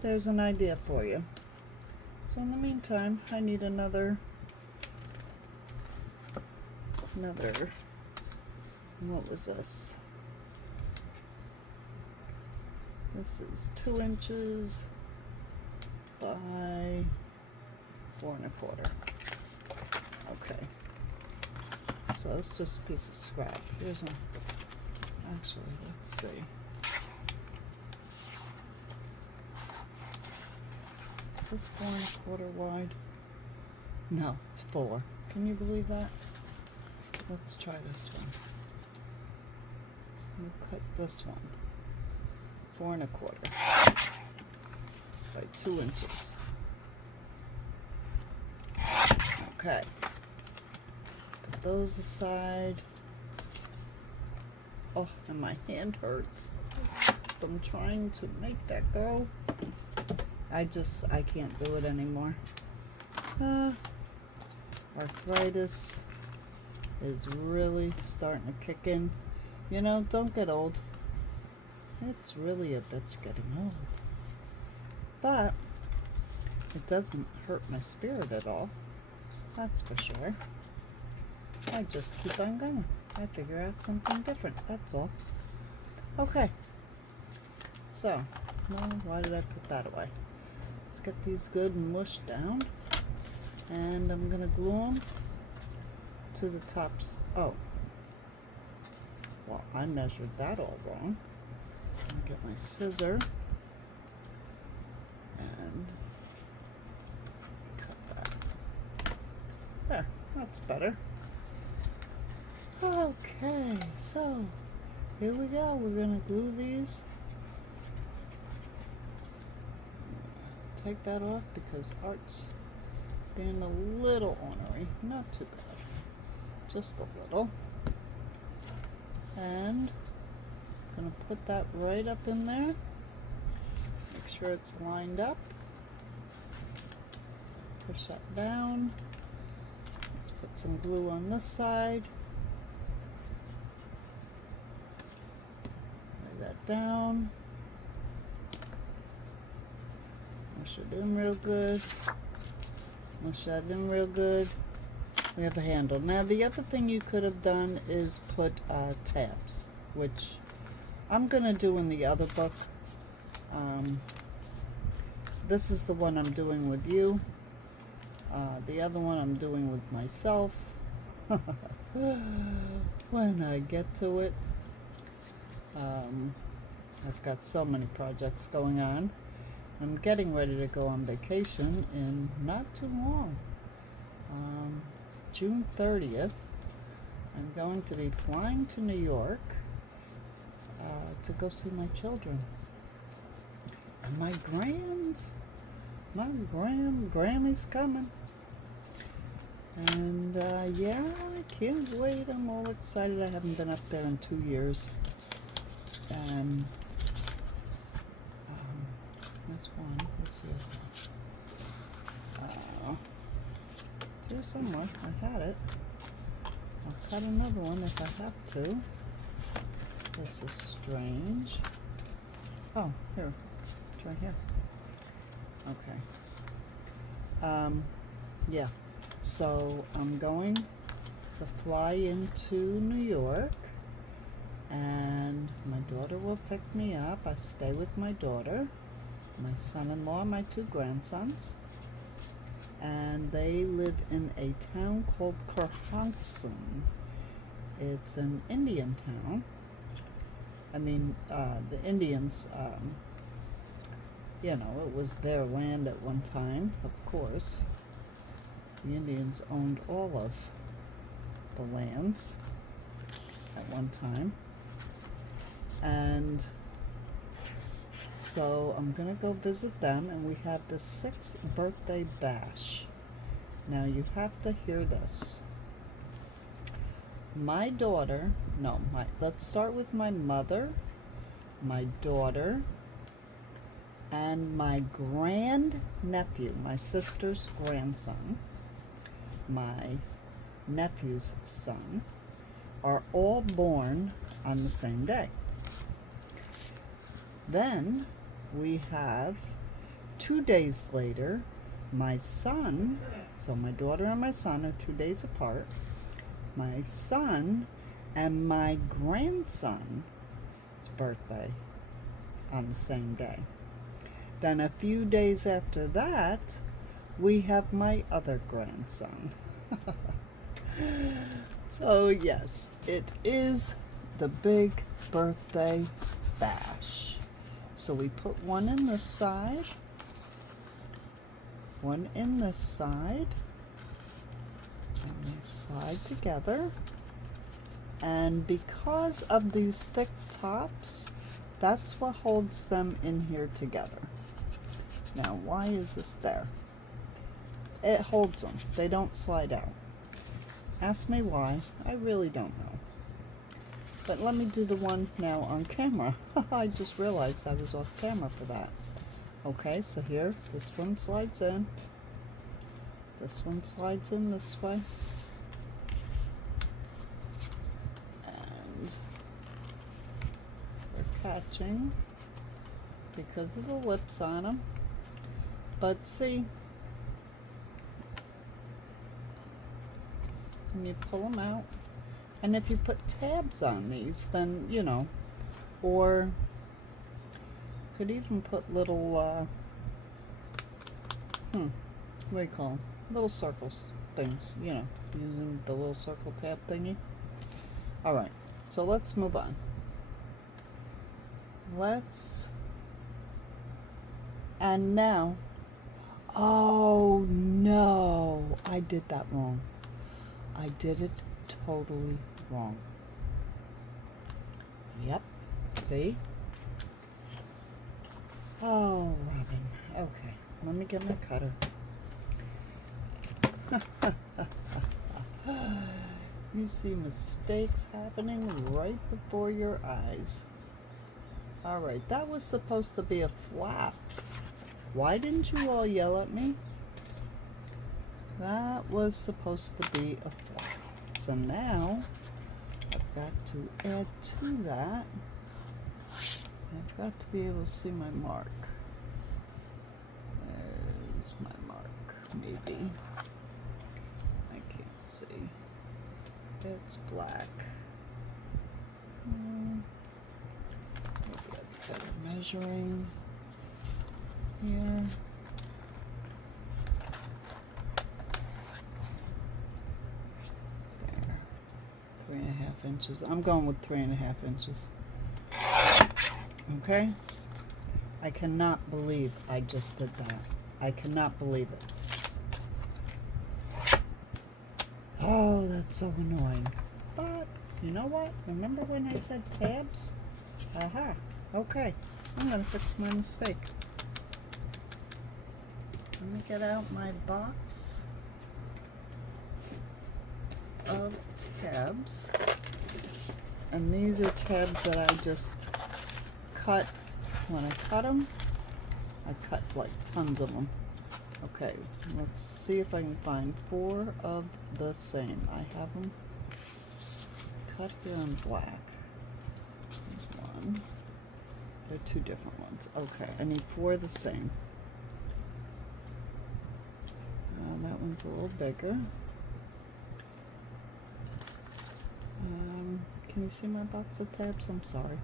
there's an idea for you. So in the meantime, I need another, what was this? This is 2 inches by 4 1/4. Okay. So it's just a piece of scrap. Here's a, actually, let's see. Is this 4 1/4 wide? No, it's 4. Can you believe that? Let's try this one. We'll cut this one. 4 1/4 by 2 inches. Okay. Put those aside. Oh, and my hand hurts. I'm trying to make that go. I can't do it anymore. Arthritis is really starting to kick in. You know, don't get old. It's really a bitch getting old. But it doesn't hurt my spirit at all. That's for sure. I just keep on going. I figure out something different. That's all. Okay. So, well, why did I put that away? Let's get these good and mushed down. And I'm going to glue them to the tops. Oh. Well, I measured that all wrong. Let me get my scissor. And cut that. There, that's better. Okay, so here we go. We're going to glue these. Take that off because Art's being a little ornery. Not too bad. Just a little. And I'm going to put that right up in there. Make sure it's lined up. Push that down. Let's put some glue on this side. Lay that down. Mush it in real good. Mush that in real good. We have a handle. Now the other thing you could have done is put tabs, which I'm going to do in the other book. This is the one I'm doing with you. The other one I'm doing with myself. When I get to it. I've got so many projects going on. I'm getting ready to go on vacation in not too long. June 30th, I'm going to be flying to New York to go see my children. And my Grammy's coming. And yeah, I can't wait. I'm all excited. I haven't been up there in 2 years. And this one, what's the other one? It's here somewhere. I had it. I'll cut another one if I have to. This is strange. Oh, here. It's right here. Okay. Yeah. So I'm going to fly into New York, and my daughter will pick me up. I stay with my daughter, my son-in-law, my 2 grandsons, and they live in a town called Kerhonkson. It's an Indian town. I mean, the Indians, you know, it was their land at one time, of course. The Indians owned all of the lands at one time. And so I'm going to go visit them, and we have the 6th birthday bash. Now you have to hear this. My daughter, let's start with my mother, my daughter, and my grandnephew, my sister's grandson, my nephew's son, are all born on the same day. Then we have 2 days later, my son, so my daughter and my son are 2 days apart, my son and my grandson's birthday on the same day. Then a few days after that, we have my other grandson. So yes, it is the big birthday bash. So we put one in this side, one in this side, and they slide together. And because of these thick tops, that's what holds them in here together. Now, why is this there? it holds them. They don't slide out. Ask me why. I really don't know. But let me do the one now on camera. I just realized I was off camera for that. Okay, so here, this one slides in. This one slides in this way. And they're catching because of the lips on them. But see, and you pull them out. And if you put tabs on these, then, you know, or could even put little, what do you call them? Little circles things, you know, using the little circle tab thingy. Alright, so let's move on. And now, oh no, I did that wrong. I did it totally wrong. Yep, see? Oh, Robin. Okay, let me get my cutter. You see mistakes happening right before your eyes. Alright, that was supposed to be a flap. Why didn't you all yell at me? That was supposed to be a flap. So now, I've got to add to that. I've got to be able to see my mark. There's my mark, maybe. I can't see. It's black. Maybe I've got measuring here. There. 3.5 inches. I'm going with 3.5 inches. Okay? I cannot believe I just did that. I cannot believe it. Oh, that's so annoying. But, you know what? Remember when I said tabs? Aha. Okay. I'm going to fix my mistake. Let me get out my box of tabs. And these are tabs that I just cut. When I cut them, I cut like tons of them. Okay, let's see if I can find 4 of the same. I have them cut here in black. There's one. They're 2 different ones. Okay, I need 4 the same. That one's a little bigger. Can you see my box of tabs? I'm sorry.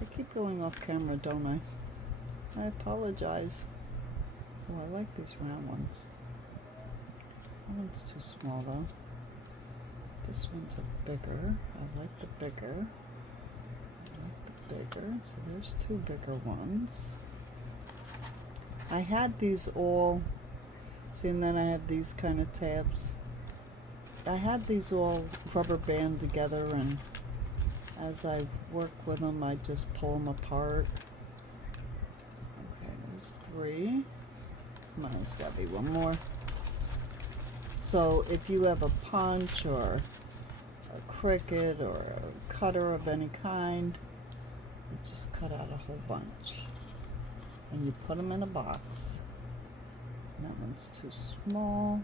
I keep going off camera, don't I? I apologize. Oh, I like these round ones. That one's too small though. This one's a bigger. I like the bigger. I like the bigger. So there's 2 bigger ones. I had these all, see, and then I have these kind of tabs. I had these all rubber band together, and as I work with them, I just pull them apart. Okay, there's 3. Come on, there's got to be one more. So if you have a punch or a Cricut or a cutter of any kind, you just cut out a whole bunch. And you put them in a box. And that one's too small.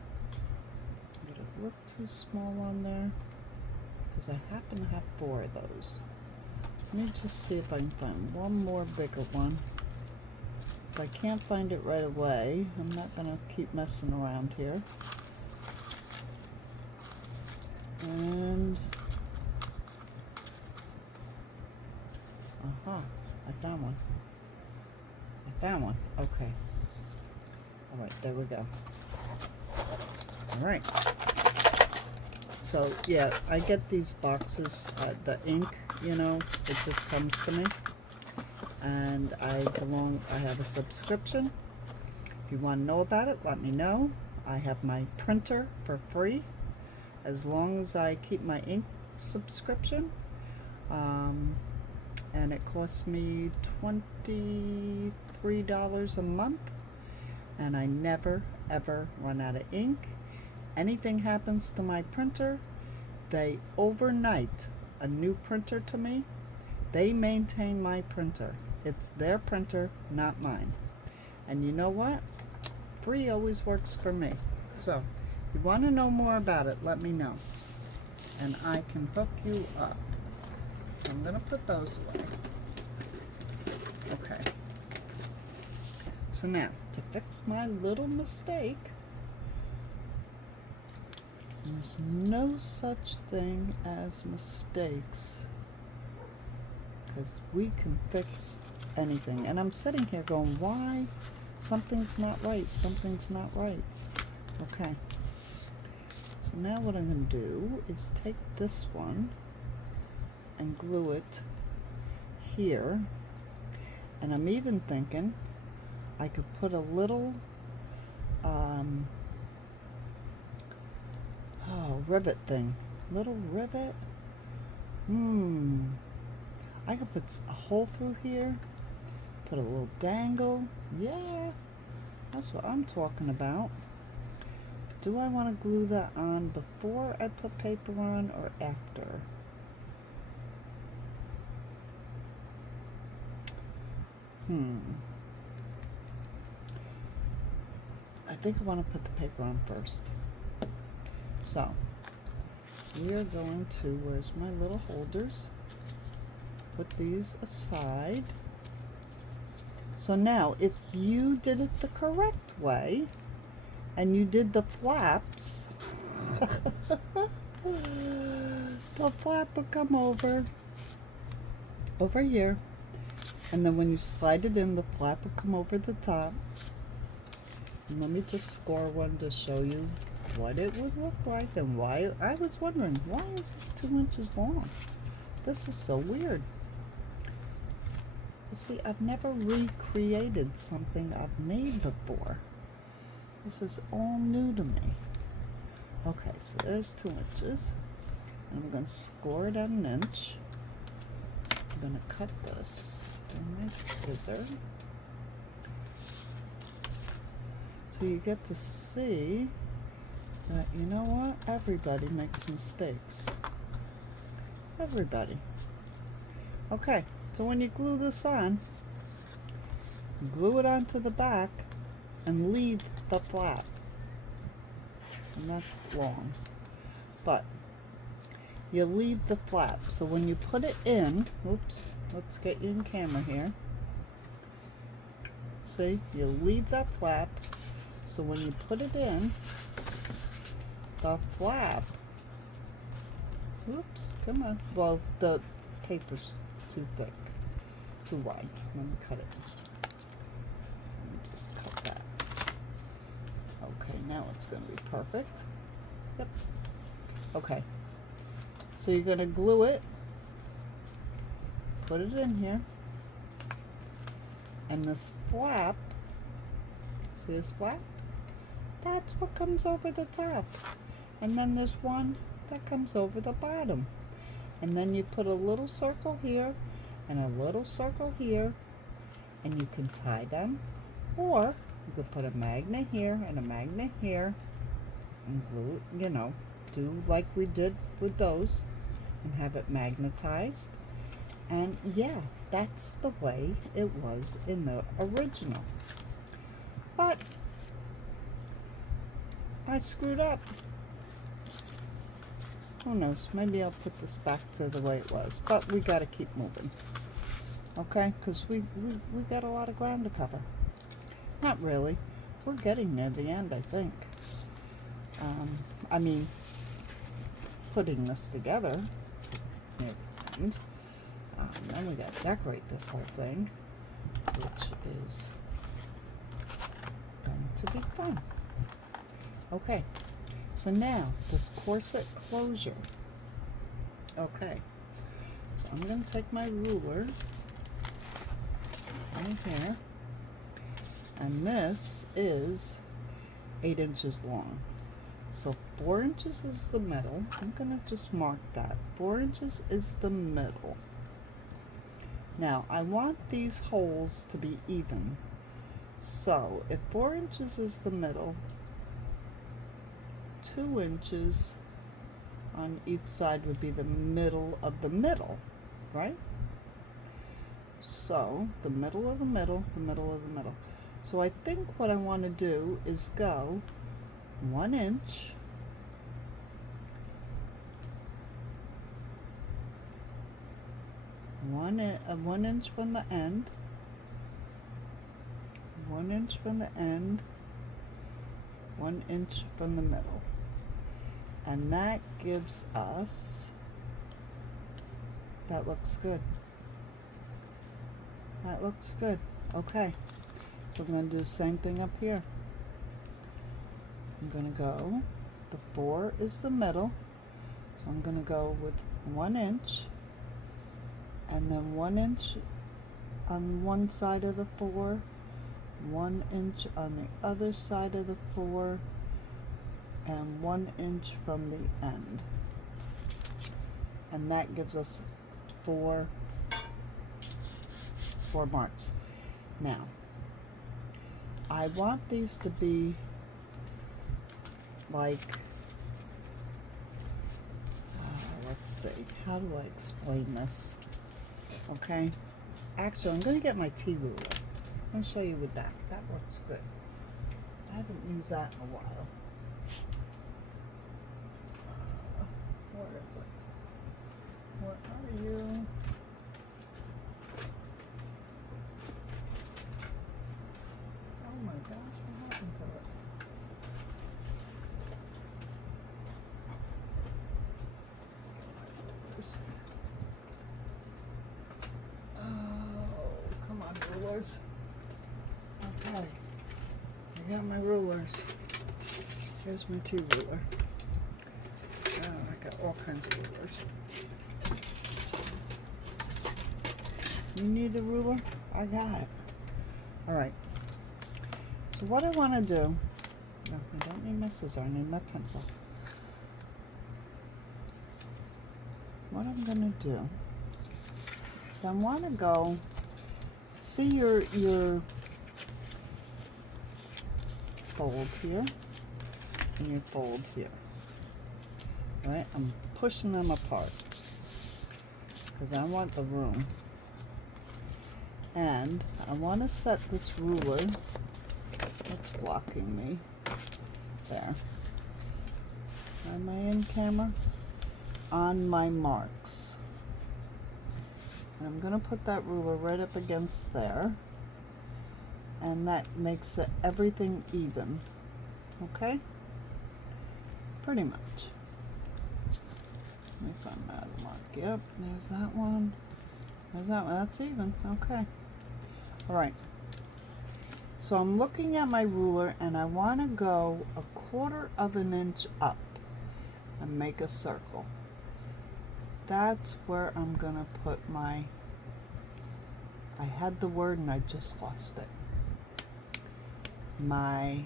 Would it look too small on there? Because I happen to have 4 of those. Let me just see if I can find one more bigger one. If I can't find it right away, I'm not going to keep messing around here. And aha, I found one. I found one. Okay. Alright, there we go. Alright. So yeah, I get these boxes, the ink, you know, it just comes to me. And I have a subscription. If you want to know about it, let me know. I have my printer for free as long as I keep my ink subscription. And it costs me $23 a month. And I never, ever run out of ink, anything happens to my printer, they overnight a new printer to me. They maintain my printer. It's their printer, not mine. And you know what? Free always works for me. So, if you want to know more about it, let me know. And I can hook you up. I'm going to put those away. Okay. So now, to fix my little mistake, there's no such thing as mistakes, because we can fix anything. And I'm sitting here going, why? Something's not right. Something's not right. Okay. So now what I'm going to do is take this one and glue it here. And I'm even thinking I could put a little rivet thing. Little rivet. I could put a hole through here. Put a little dangle. Yeah, that's what I'm talking about. Do I want to glue that on before I put paper on or after? I think I want to put the paper on first. So, we are going to, where's my little holders? Put these aside. So now, if you did it the correct way, and you did the flaps, the flap will come over here, and then when you slide it in, the flap will come over the top. And let me just score one to show you what it would look like and why. I was wondering, why is this 2 inches long? This is so weird. You see, I've never recreated something I've made before. This is all new to me. Okay, so there's 2 inches. And I'm going to score it at 1 inch. I'm going to cut this with my scissor. So you get to see that, you know what? Everybody makes mistakes. Everybody. Okay, so when you glue this on, glue it onto the back and leave the flap. And that's long. But you leave the flap. So when you put it in, oops, let's get you in camera here. See, you leave that flap. So when you put it in, the flap, oops, come on. Well, the paper's too thick, too wide. Let me cut it. Let me just cut that. Okay, now it's going to be perfect. Yep. Okay. So you're going to glue it, put it in here, and this flap, see this flap? That's what comes over the top. And then there's one that comes over the bottom. And then you put a little circle here and a little circle here, and you can tie them, or you could put a magnet here and a magnet here and glue it, you know, do like we did with those and have it magnetized. And yeah, that's the way it was in the original. But I screwed up. Who knows? Maybe I'll put this back to the way it was. But we got to keep moving. Okay? Because we got a lot of ground to cover. Not really. We're getting near the end, I think. I mean, putting this together near the end. Then we got to decorate this whole thing, which is going to be fun. Okay, so now this corset closure. Okay, so I'm going to take my ruler right here, and this is 8 inches long. So 4 inches is the middle. I'm going to just mark that. 4 inches is the middle. Now I want these holes to be even. So if 4 inches is the middle, 2 inches on each side would be the middle of the middle, right? So the middle of the middle, the middle of the middle. So I think what I want to do is go 1 inch, one inch from the end, 1 inch from the end, 1 inch from the middle. And that gives us, that looks good. That looks good. Okay. So I'm going to do the same thing up here. I'm going to go, the 4 is the middle, so I'm going to go with 1 inch, and then 1 inch on one side of the 4, 1 inch on the other side of the 4, and 1 inch from the end. And that gives us four marks. Now, I want these to be like, let's see, how do I explain this? Okay, actually I'm going to get my T-ruler. I'm going to show you with that. That works good. I haven't used that in a while. Where is it? Where are you? Oh my gosh, what happened to it? Oh, come on, rulers. Okay, I got my rulers. Here's my T-ruler. Oh, I got all kinds of rulers. You need a ruler? I got it. All right. So what I want to do, no, I don't need my scissors, I need my pencil. What I'm going to do is I want to go, see your fold here and your fold here. All right, I'm pushing them apart because I want the room. And I want to set this ruler that's blocking me there. Am I in camera? On my marks. And I'm going to put that ruler right up against there. And that makes everything even. Okay? Pretty much. Let me find my other mark. Yep, there's that one. There's that one. That's even. Okay. Alright. So I'm looking at my ruler and I want to go 1/4 of an inch up and make a circle. That's where I'm going to put my, I had the word and I just lost it. My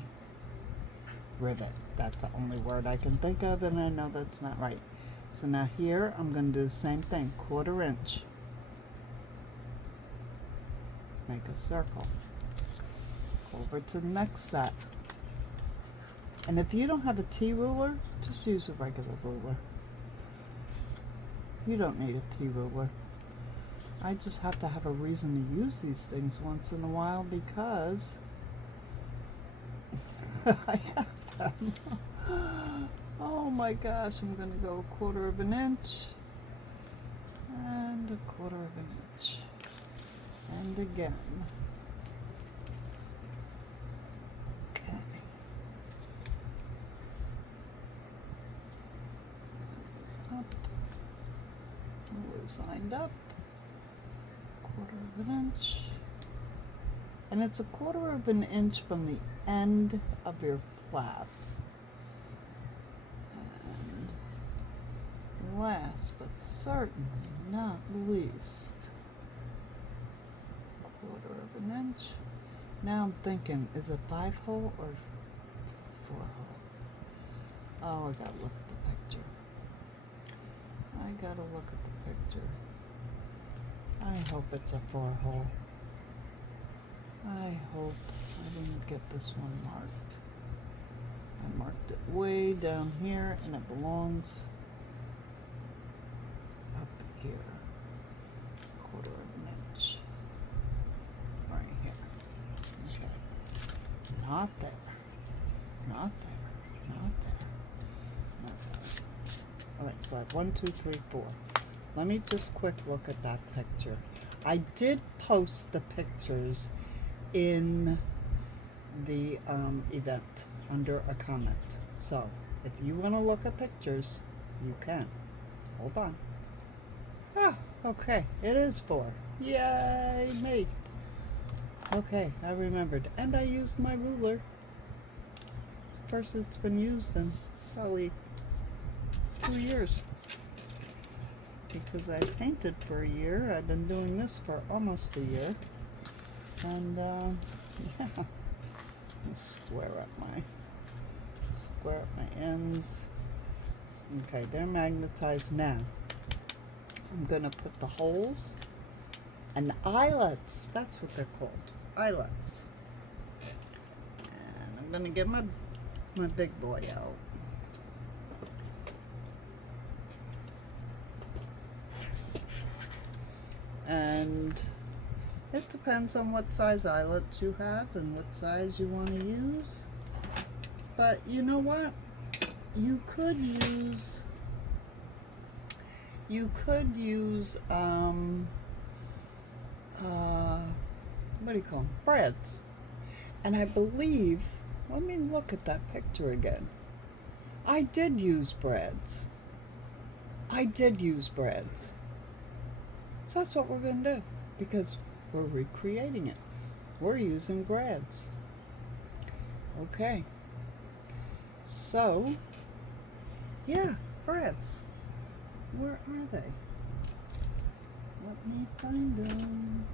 rivet. That's the only word I can think of, and I know that's not right. So now here I'm going to do the same thing, 1/4 inch. Make a circle. Go over to the next set. And if you don't have a T-ruler, just use a regular ruler. You don't need a T-ruler. I just have to have a reason to use these things once in a while because I have them. Oh my gosh, I'm going to go 1/4 of an inch and 1/4 of an inch. And again. Okay. This up. We're lined up. 1/4 of an inch. And it's 1/4 of an inch from the end of your flap. And last but certainly not least, 1/4 of an inch. Now I'm thinking, is it 5-hole or 4-hole? Oh, I gotta look at the picture. I gotta look at the picture. I hope it's a 4-hole. I hope I didn't get this one marked. I marked it way down here, and it belongs up here. 1/4 inch. Right here. Okay. Not there. Not there. Not there. Not there. Alright, so I have 1, 2, 3, 4. Let me just quick look at that picture. I did post the pictures in the event under a comment. So if you want to look at pictures, you can. Hold on. Ah, okay. It is 4. Yay, me. Okay, I remembered. And I used my ruler. It's the first it's been used in probably 2 years. Because I painted for a year. I've been doing this for almost a year. And yeah. Square up my ends. Okay, they're magnetized now. I'm gonna put the holes and eyelets. That's what they're called. Eyelets. And I'm gonna get my big boy out. And it depends on what size eyelets you have and what size you want to use. But you know what? You could use what do you call them? Breads. And I believe, let me look at that picture again. I did use breads. So that's what we're going to do, because we're recreating it. We're using breads. Okay. So, yeah, breads. Where are they? Let me find them.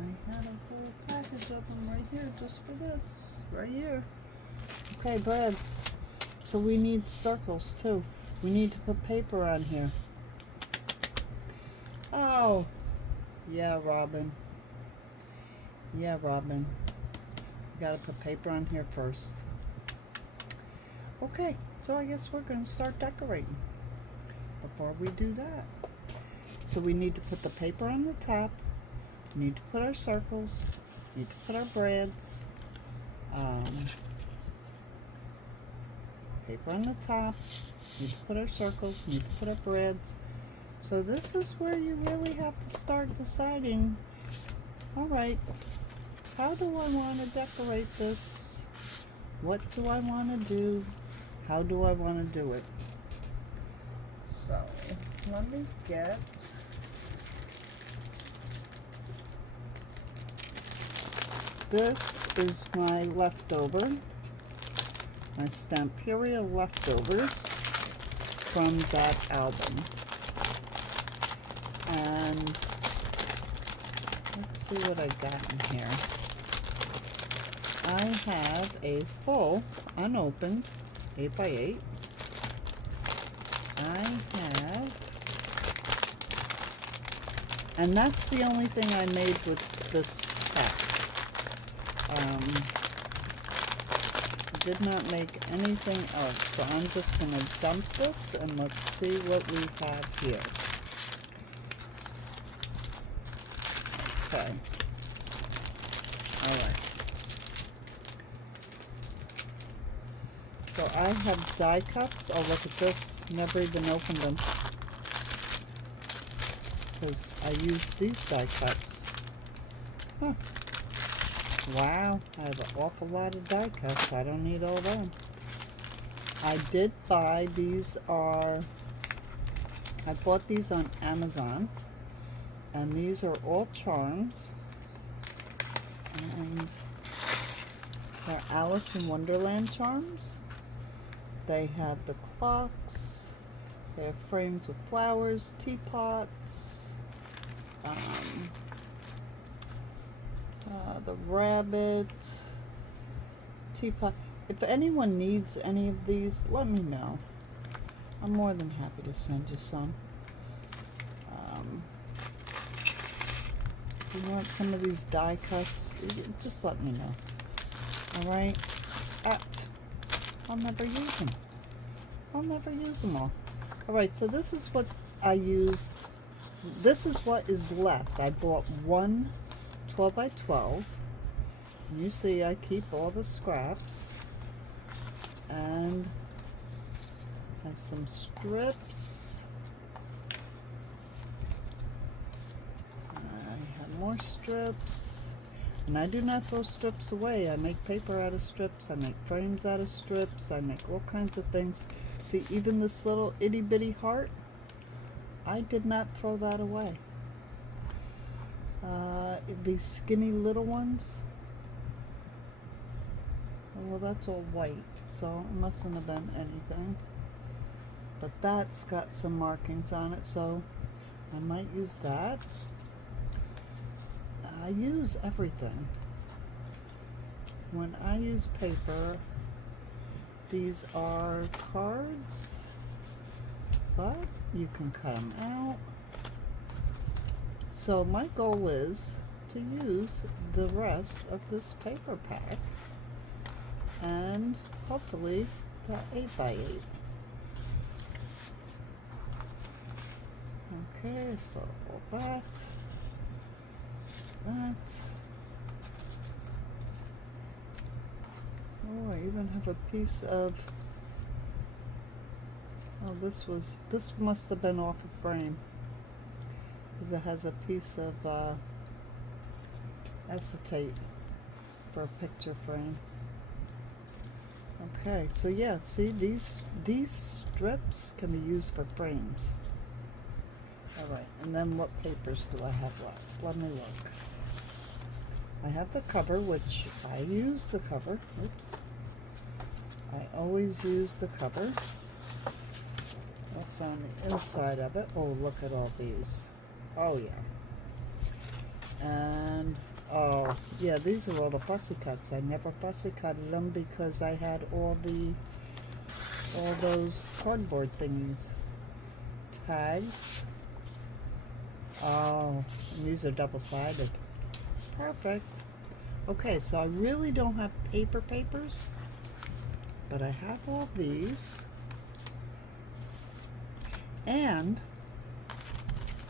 I had a whole package of them right here just for this. Right here. Okay, breads. So we need circles too. We need to put paper on here. Oh, yeah, Robin. Yeah, Robin. We gotta put paper on here first. Okay, so I guess we're gonna start decorating. Before we do that, so we need to put the paper on the top. We need to put our circles. We need to put our breads. Paper on the top. We need to put our circles. We need to put our breads. So this is where you really have to start deciding, all right, how do I want to decorate this? What do I want to do? How do I want to do it? So let me get this is my leftover, my Stamperia leftovers from that album. And let's see what I got in here. I have a full, unopened 8x8. I have, and that's the only thing I made with this pack. Did not make anything else, so I'm just going to dump this and let's see what we have here. Okay. Alright. So I have die cuts. Oh, look at this. Never even opened them. Because I used these die cuts. Huh. Wow. I have an awful lot of die cuts. I don't need all them. I did buy, these are, I bought these on Amazon. And these are all charms, and they're Alice in Wonderland charms. They have the clocks, they have frames with flowers, teapots, the rabbit, teapot. If anyone needs any of these, let me know. I'm more than happy to send you some. If you want some of these die cuts, just let me know. Alright? I'll never use them. I'll never use them all. Alright, so this is what I used. This is what is left. I bought one 12 by 12. You see I keep all the scraps. And I have some strips. I have more strips. And I do not throw strips away. I make paper out of strips. I make frames out of strips. I make all kinds of things. See, even this little itty bitty heart, I did not throw that away. These skinny little ones, well, that's all white, so it mustn't have been anything. But that's got some markings on it, so I might use that. I use everything. When I use paper, these are cards, but you can cut them out. So my goal is to use the rest of this paper pack and hopefully the 8x8. Okay, so all that. Oh, I even have a piece of, oh, this must have been off a frame, because it has a piece of acetate for a picture frame. Okay, so yeah, see, these strips can be used for frames. Alright, and then what papers do I have left? Let me look. I have the cover, which I use the cover. Oops. I always use the cover. What's on the inside of it? Oh, look at all these. Oh, yeah. And, oh, yeah, these are all the fussy cuts. I never fussy cutted them because I had all those cardboard thingies. Tags. Oh, and these are double-sided. Perfect. Okay, so I really don't have papers, but I have all these. And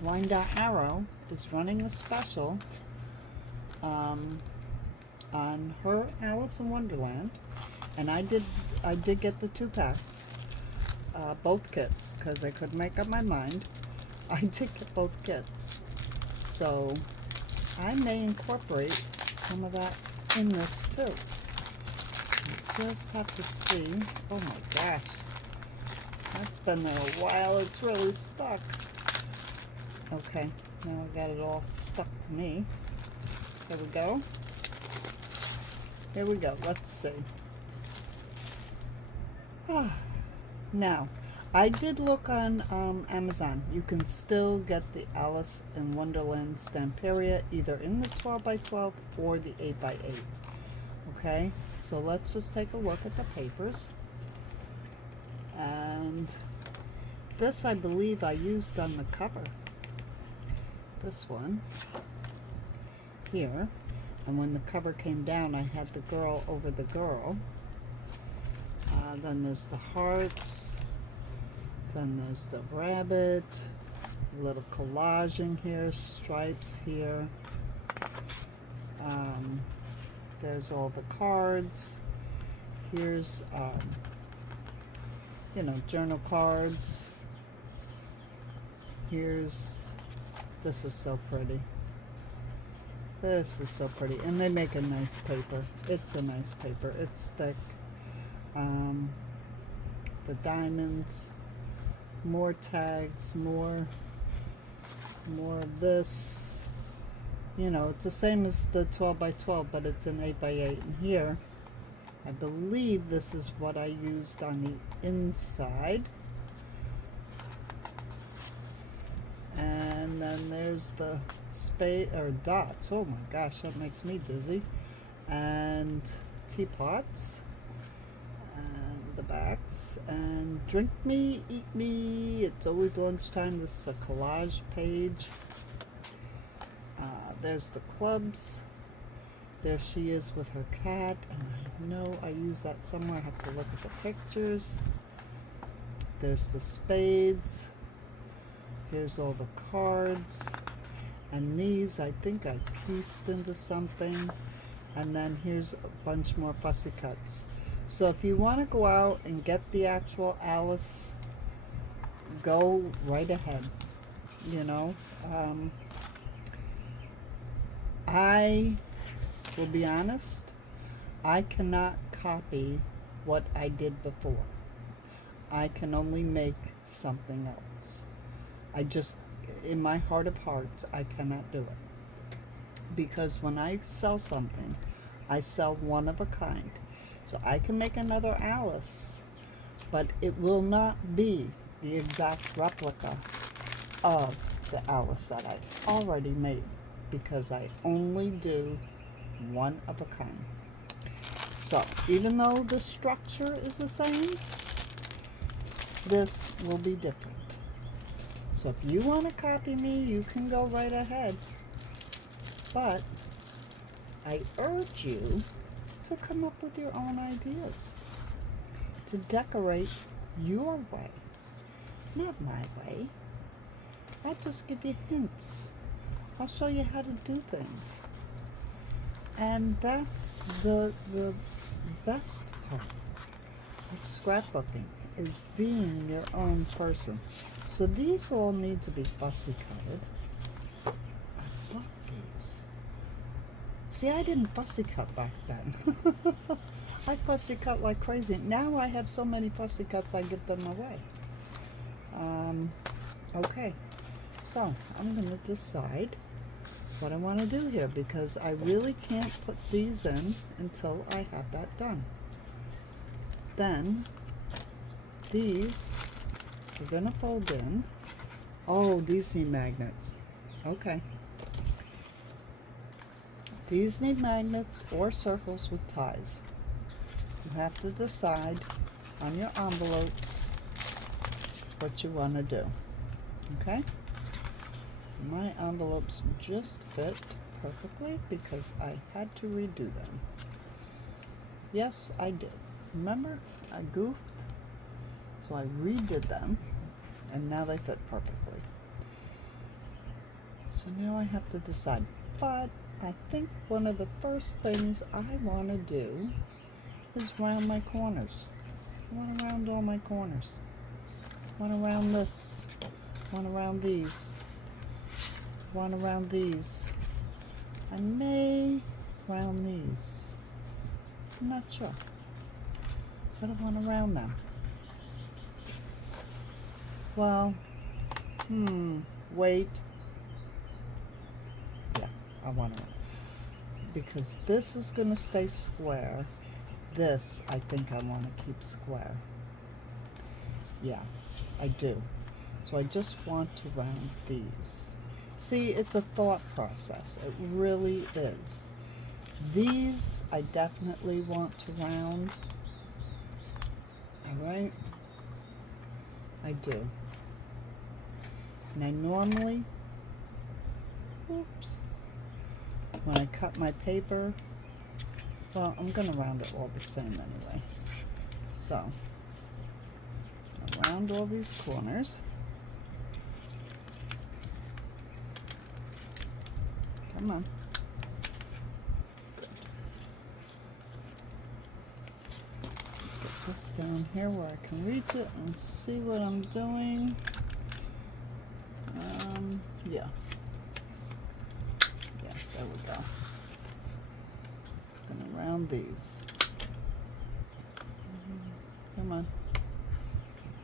Wine Arrow is running a special on her Alice in Wonderland, and I did get the 2 packs, both kits, because I couldn't make up my mind. I did get both kits, so I may incorporate some of that in this too. I just have to see. Oh my gosh, that's been there a while. It's really stuck. Okay, now I got it all stuck to me. Here we go. Here we go. Let's see. Now, I did look on Amazon. You can still get the Alice in Wonderland Stamperia either in the 12 by 12 or the 8 by 8. Okay, so let's just take a look at the papers. And this, I believe, I used on the cover. This one here. And when the cover came down, I had the girl over the girl. Then there's the hearts. Then there's the rabbit, a little collaging here, stripes here. There's all the cards. Here's, you know, journal cards. Here's, this is so pretty. This is so pretty. And they make a nice paper. It's a nice paper. It's thick. The diamonds. More tags, more of this. You know, it's the same as the 12 by 12, but it's an 8 by 8. And here, I believe this is what I used on the inside. And then there's the spade or dots. Oh my gosh, that makes me dizzy. And teapots. And the backs. And drink me, eat me. It's always lunchtime. This is a collage page. There's the clubs. There she is with her cat, and I know I use that somewhere. I have to look at the pictures. There's the spades. Here's all the cards. And these, I think I pieced into something. And then here's a bunch more fussy cuts. So if you want to go out and get the actual Alice, go right ahead. You know, I will be honest, I cannot copy what I did before. I can only make something else. I just, in my heart of hearts, I cannot do it. Because when I sell something, I sell one of a kind. So I can make another Alice, but it will not be the exact replica of the Alice that I already made, because I only do one of a kind. So even though the structure is the same, this will be different. So if you want to copy me, you can go right ahead. But I urge you to come up with your own ideas, to decorate your way, not my way. I'll just give you hints. I'll show you how to do things. And that's the best part of scrapbooking, is being your own person. So these all need to be fussy cutted. I love these. See, I didn't fussy cut back then. I fussy cut like crazy. Now I have so many fussy cuts, I give them away. Okay, so I'm going to decide what I want to do here, because I really can't put these in until I have that done. Then these are going to fold in. Oh, these need magnets. Okay. These need magnets or circles with ties. You have to decide on your envelopes what you want to do. Okay? My envelopes just fit perfectly because I had to redo them. Yes, I did. Remember, I goofed, so I redid them, and now they fit perfectly. So now I have to decide. But I think one of the first things I want to do is round my corners. I want to round all my corners. I want to round this. I want to round these. I want to round these. I may round these. I'm not sure. But I want to round them. Well, wait. Yeah, I want to. Because this is going to stay square. This, I think I want to keep square. Yeah, I do. So I just want to round these. See, it's a thought process. It really is. These, I definitely want to round. All right? I do. And I normally, when I cut my paper, well, I'm going to round it all the same anyway. So, I'll round all these corners. Come on. Good. Get this down here where I can reach it and see what I'm doing. Yeah. Yeah, there we go. I'm gonna round these. Come on.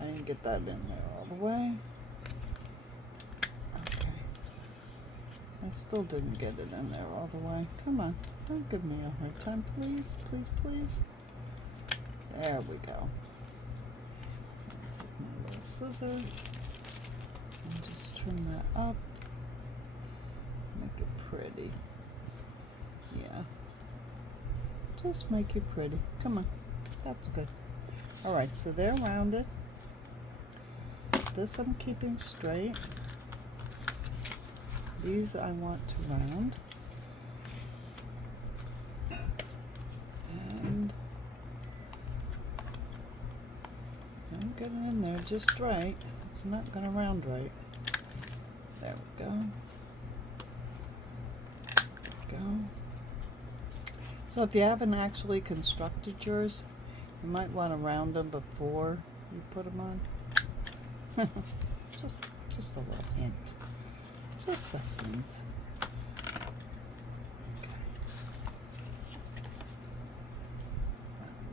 I didn't get that in there all the way. Okay. I still didn't get it in there all the way. Come on. Don't give me a hard time, please. Please, please. There we go. Take my little scissor and just trim that up. Make it pretty. Yeah. Just make it pretty. Come on. That's good. Alright, so they're rounded. This I'm keeping straight. These I want to round. And I'm getting in there just right. It's not going to round right. There we go. Go. So if you haven't actually constructed yours, you might want to round them before you put them on. just a little hint. Just a hint. Okay.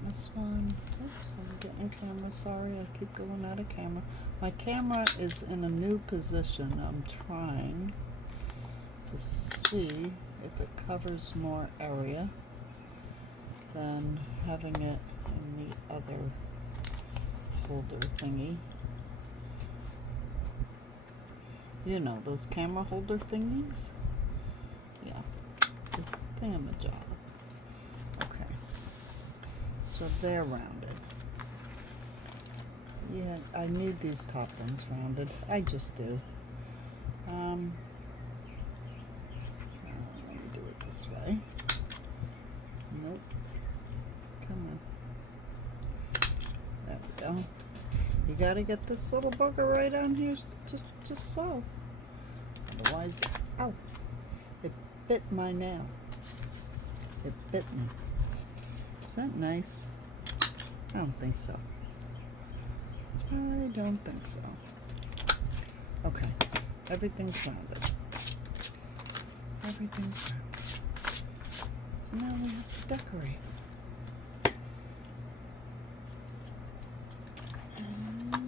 This one. Oops, I'm getting camera. Sorry, I keep going out of camera. My camera is in a new position. I'm trying to see if it covers more area than having it in the other holder thingy. You know, those camera holder thingies? Yeah, thingamajob. Okay, so they're rounded. Yeah, I need these top ones rounded. I just do. Let me do it this way. Nope. Come on. There we go. You gotta get this little bugger right on here, just so. Otherwise, ow! It bit my nail. It bit me. Is that nice? I don't think so. I don't think so. Okay, everything's rounded. Everything's rounded. So now we have to decorate. And let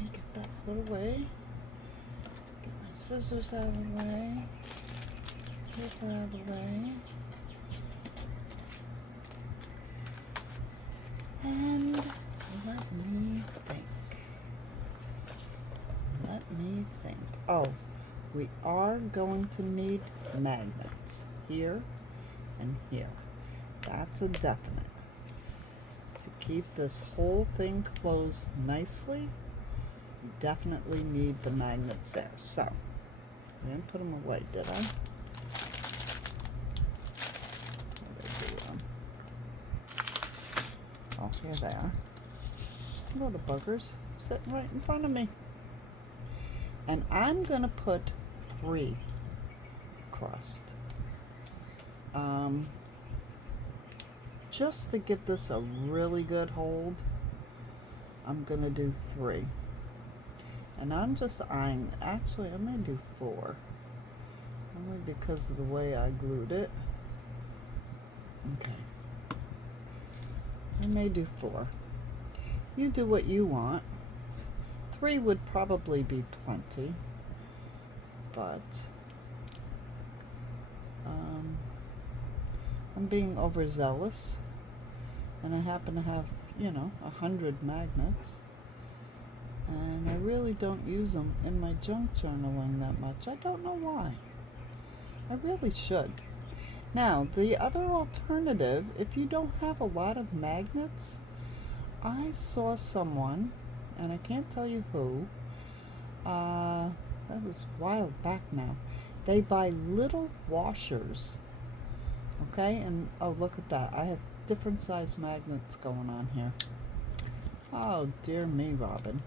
me get that put away. Get my scissors out of the way. Paper out of the way. And let me think. Let me think. Oh, we are going to need magnets here and here. That's a definite. To keep this whole thing closed nicely, you definitely need the magnets there. So, I didn't put them away, did I? Oh, here they are. Little buggers sitting right in front of me. And I'm going to put 3 across. Just to give this a really good hold, I'm going to do 3. And I'm just eyeing, actually I'm going to do 4. Only because of the way I glued it. Okay. I may do 4. You do what you want. 3 would probably be plenty, but I'm being overzealous, and I happen to have, 100 magnets, and I really don't use them in my junk journaling that much. I don't know why. I really should. Now, the other alternative, if you don't have a lot of magnets, I saw someone, and I can't tell you who, that was a while back now. They buy little washers, okay? And, oh, look at that. I have different size magnets going on here. Oh, dear me, Robin.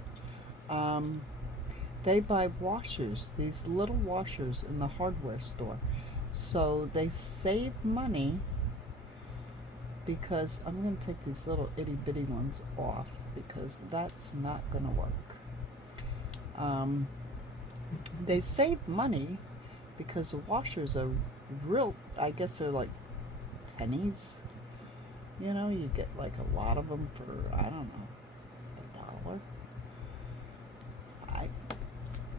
They buy washers, these little washers in the hardware store. So they save money because I'm going to take these little itty bitty ones off because that's not going to work. They save money because the washers are real, I guess they're like pennies. You get like a lot of them for, I don't know, $1. I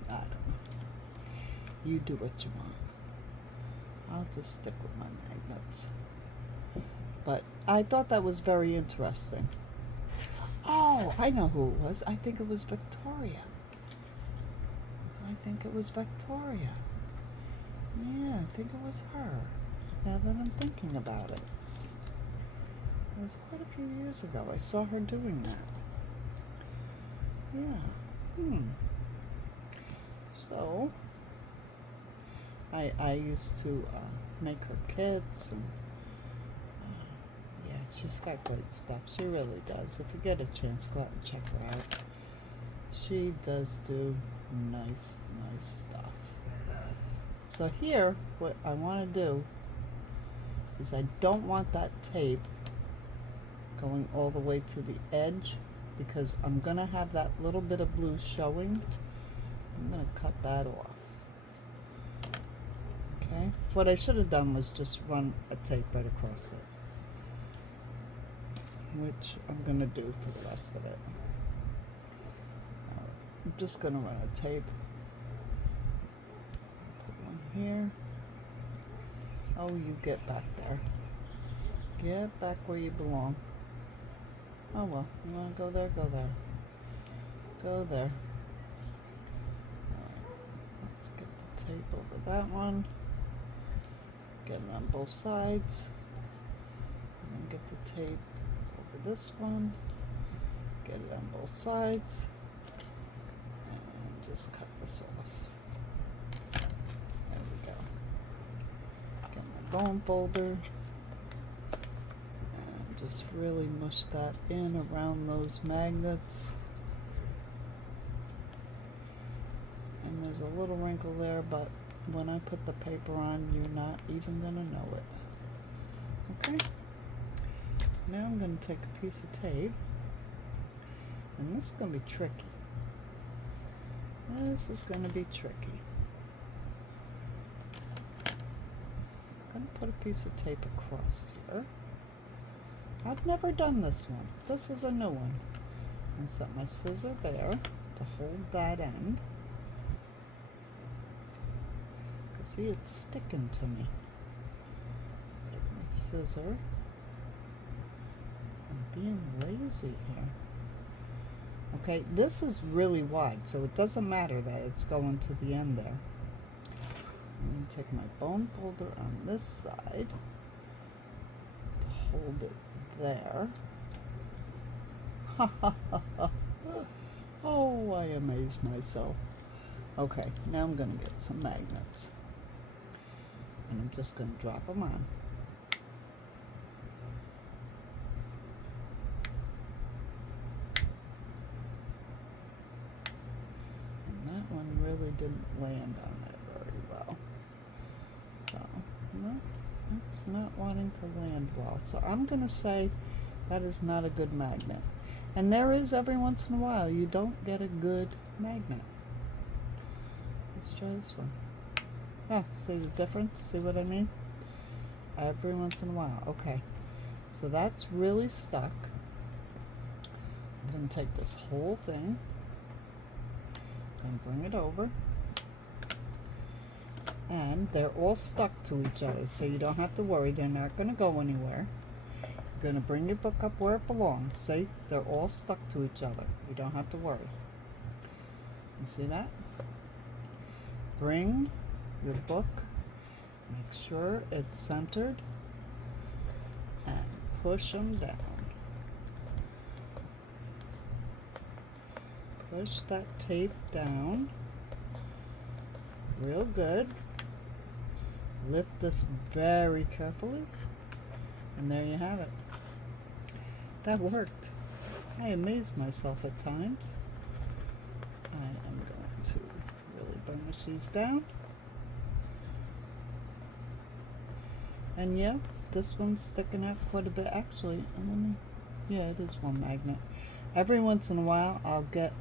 don't know. You do what you want. I'll just stick with my magnets. But I thought that was very interesting. Oh, I know who it was. I think it was Victoria. Yeah, I think it was her. Now that I'm thinking about it. It was quite a few years ago. I saw her doing that. Yeah. So, I used to make her kits, and yeah, she's got great stuff. She really does. If you get a chance, go out and check her out. She does do nice stuff. So here, what I want to do is I don't want that tape going all the way to the edge, because I'm going to have that little bit of blue showing. I'm going to cut that off. Okay, what I should have done was just run a tape right across it, which I'm going to do for the rest of it. I'm just going to run a tape. Put one here. Oh, you get back there. Get back where you belong. Oh well, you want to go there? Go there. Go there. Let's get the tape over that one. Get it on both sides. And then get the tape over this one. Get it on both sides. And just cut this off. There we go. Get my bone folder. And just really mush that in around those magnets. And there's a little wrinkle there, but when I put the paper on, you're not even going to know it. Okay? Now I'm going to take a piece of tape, and this is going to be tricky. This is going to be tricky. I'm going to put a piece of tape across here. I've never done this one. This is a new one. And set my scissor there to hold that end. See, it's sticking to me. Take my scissor. I'm being lazy here. Okay, this is really wide, so it doesn't matter that it's going to the end there. I'm going to take my bone folder on this side to hold it there. Oh, I amaze myself. Okay, now I'm going to get some magnets. And I'm just going to drop them on. And that one really didn't land on that very well. So, no, it's not wanting to land well. So I'm going to say that is not a good magnet. And there is, every once in a while, you don't get a good magnet. Let's try this one. Oh, see the difference? See what I mean? Every once in a while. Okay. So that's really stuck. I'm going to take this whole thing and bring it over. And they're all stuck to each other, so you don't have to worry. They're not going to go anywhere. You're going to bring your book up where it belongs. See? They're all stuck to each other. You don't have to worry. You see that? Bring your book, make sure it's centered, and push them down. Push that tape down real good. Lift this very carefully, and there you have it. That worked. I amaze myself at times. I am going to really burnish these down. And yeah, this one's sticking out quite a bit. Actually, yeah, it is one magnet. Every once in a while, I'll get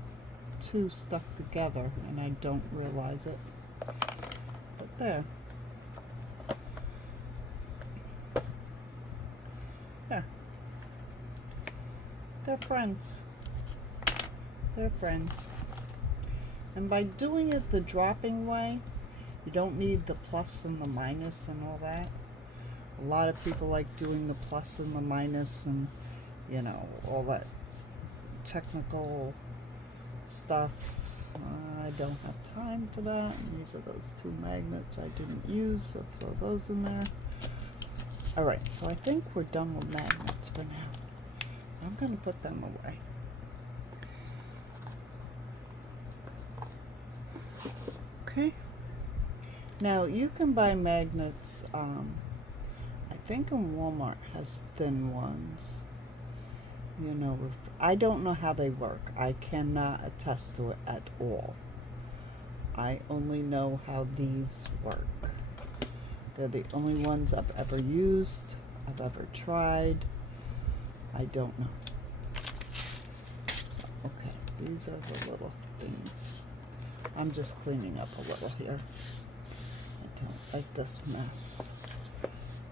two stuck together, and I don't realize it. But there. Yeah. They're friends. They're friends. And by doing it the dropping way, you don't need the plus and the minus and all that. A lot of people like doing the plus and the minus and, you know, all that technical stuff. I don't have time for that. And these are those two magnets I didn't use, so throw those in there. Alright, so I think we're done with magnets for now. I'm going to put them away. Okay. Now you can buy magnets, I think in Walmart has thin ones. You know, I don't know how they work. I cannot attest to it at all. I only know how these work. They're the only ones I've ever used, I've ever tried. I don't know. So, okay, these are the little things. I'm just cleaning up a little here. I don't like this mess.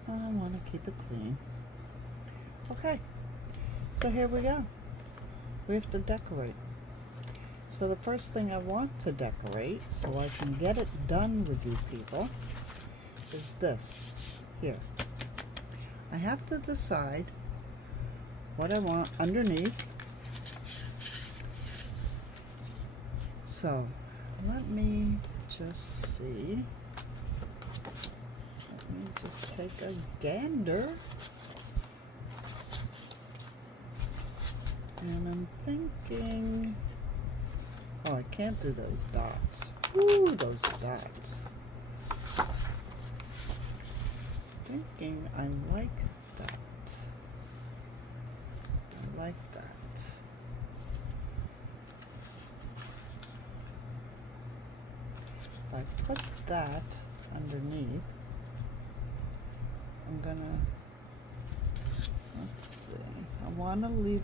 I want to keep it clean. Okay, so here we go. We have to decorate. So the first thing I want to decorate, so I can get it done with you people, is this here. I have to decide what I want underneath. So let me just see. Let me just take a gander. And I'm thinking, oh, I can't do those dots. Ooh, those dots. Thinking I like that. I like that. If I put that underneath, I'm gonna, let's see, I want to leave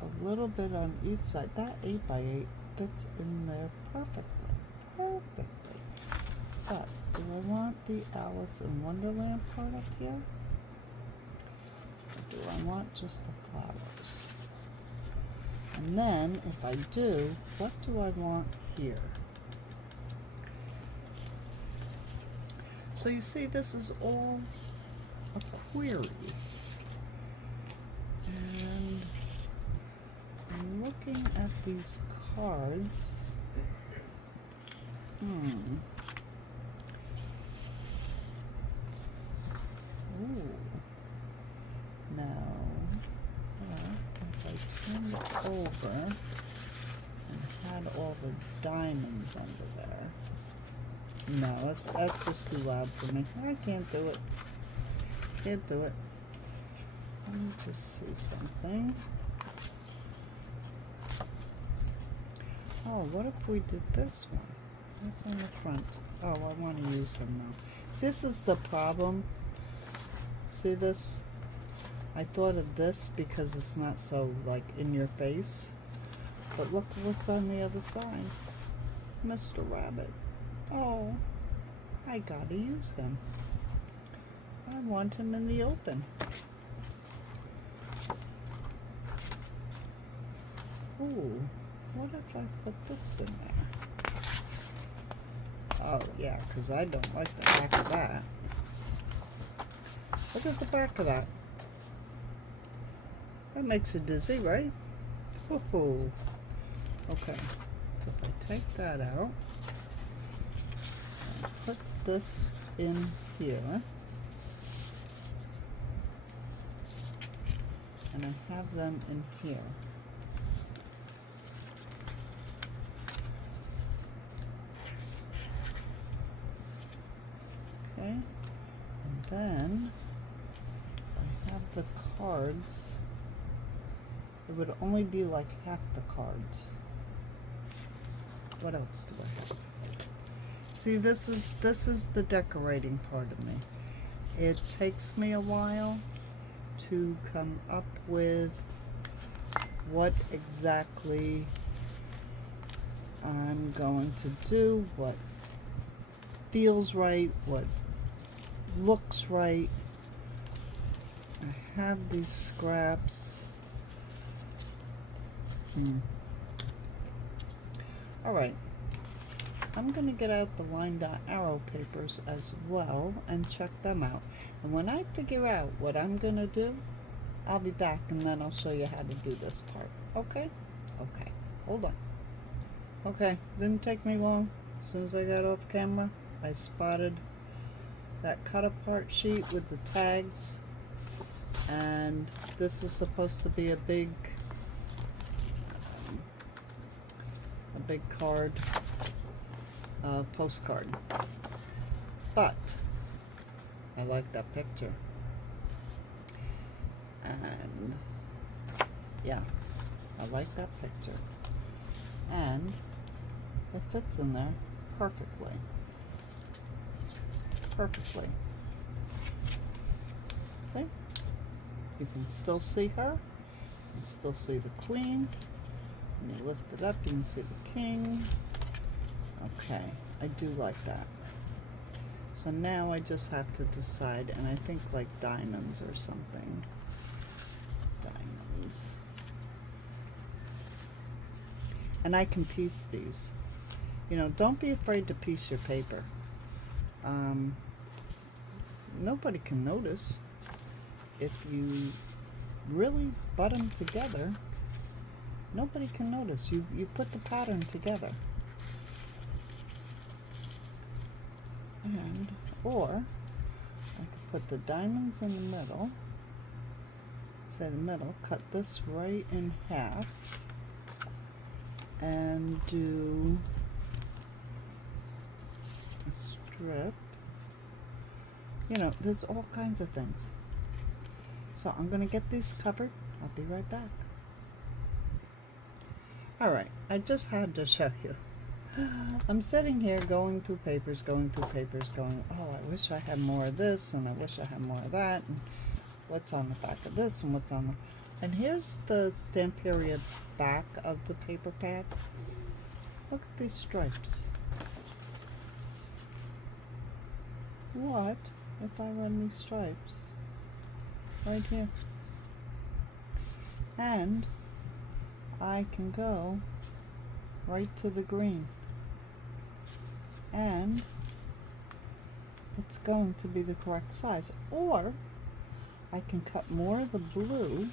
a little bit on each side. That 8x8 fits in there perfectly, perfectly. But do I want the Alice in Wonderland part up here? Or do I want just the flowers? And then, if I do, what do I want here? So you see, this is all a query. And I'm looking at these cards. Ooh. Now, if I turned it over and had all the diamonds under there. No, that's just too loud for me. I can't do it. Can't do it. Let me just see something. Oh, what if we did this one? What's on the front? Oh, I want to use them now. See, this is the problem. See this? I thought of this because it's not so, like, in your face. But look what's on the other side. Mr. Rabbit. Oh, I gotta use him. I want him in the open. Ooh, what if I put this in there? Oh, yeah, because I don't like the back of that. Look at the back of that. That makes you dizzy, right? Ooh. Okay, so if I take that out, and put this in here, and I have them in here. Okay, and then I have the cards. It would only be like half the cards. What else do I have? See, this is the decorating part of me. It takes me a while to come up with what exactly I'm going to do, what feels right, what looks right. I have these scraps. Alright, I'm going to get out the line dot arrow papers as well and check them out. And when I figure out what I'm going to do, I'll be back and then I'll show you how to do this part. Okay? Okay, hold on. Okay, didn't take me long. As soon as I got off camera, I spotted that cut apart sheet with the tags. And this is supposed to be a big card. postcard. But I like that picture. And yeah, I like that picture. And it fits in there perfectly. Perfectly. See? You can still see her. You can still see the queen. When you lift it up, you can see the king. Okay, I do like that. So now I just have to decide, and I think like diamonds or something. Diamonds. And I can piece these. You know, don't be afraid to piece your paper. Nobody can notice if you really butt them together. Nobody can notice. You put the pattern together. And, or, I could put the diamonds in the middle. Say the middle, cut this right in half. And do a strip. You know, there's all kinds of things. So I'm going to get these covered. I'll be right back. Alright, I just had to show you. I'm sitting here going through papers, going, oh, I wish I had more of this, and I wish I had more of that, and what's on the back of this, and what's on the... And here's the stamp period back of the paper pad. Look at these stripes. What if I run these stripes right here? And I can go right to the green. And it's going to be the correct size. Or I can cut more of the blue,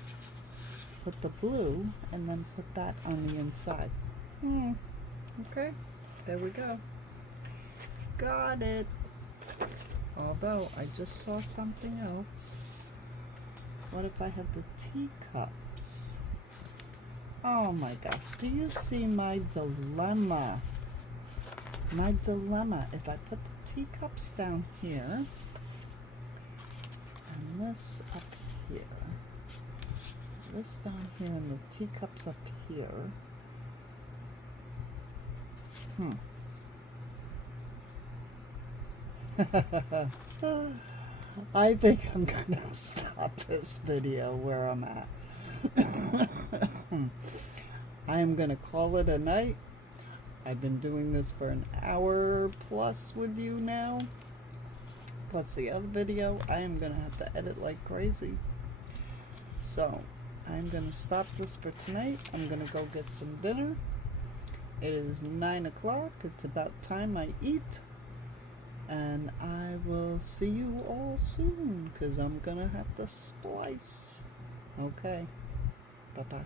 put the blue, and then put that on the inside. Okay, there we go. Got it. Although I just saw something else. What if I had the teacups? Oh my gosh, do you see my dilemma? My dilemma, if I put the teacups down here, and this up here, this down here, and the teacups up here, I think I'm gonna stop this video where I'm at. I am gonna call it a night. I've been doing this for an hour plus with you now, plus the other video. I am gonna have to edit like crazy. So I'm gonna stop this for tonight. I'm gonna go get some dinner. It is 9 o'clock. It's about time I eat. And I will see you all soon, because I'm gonna have to splice. Okay. Bye-bye.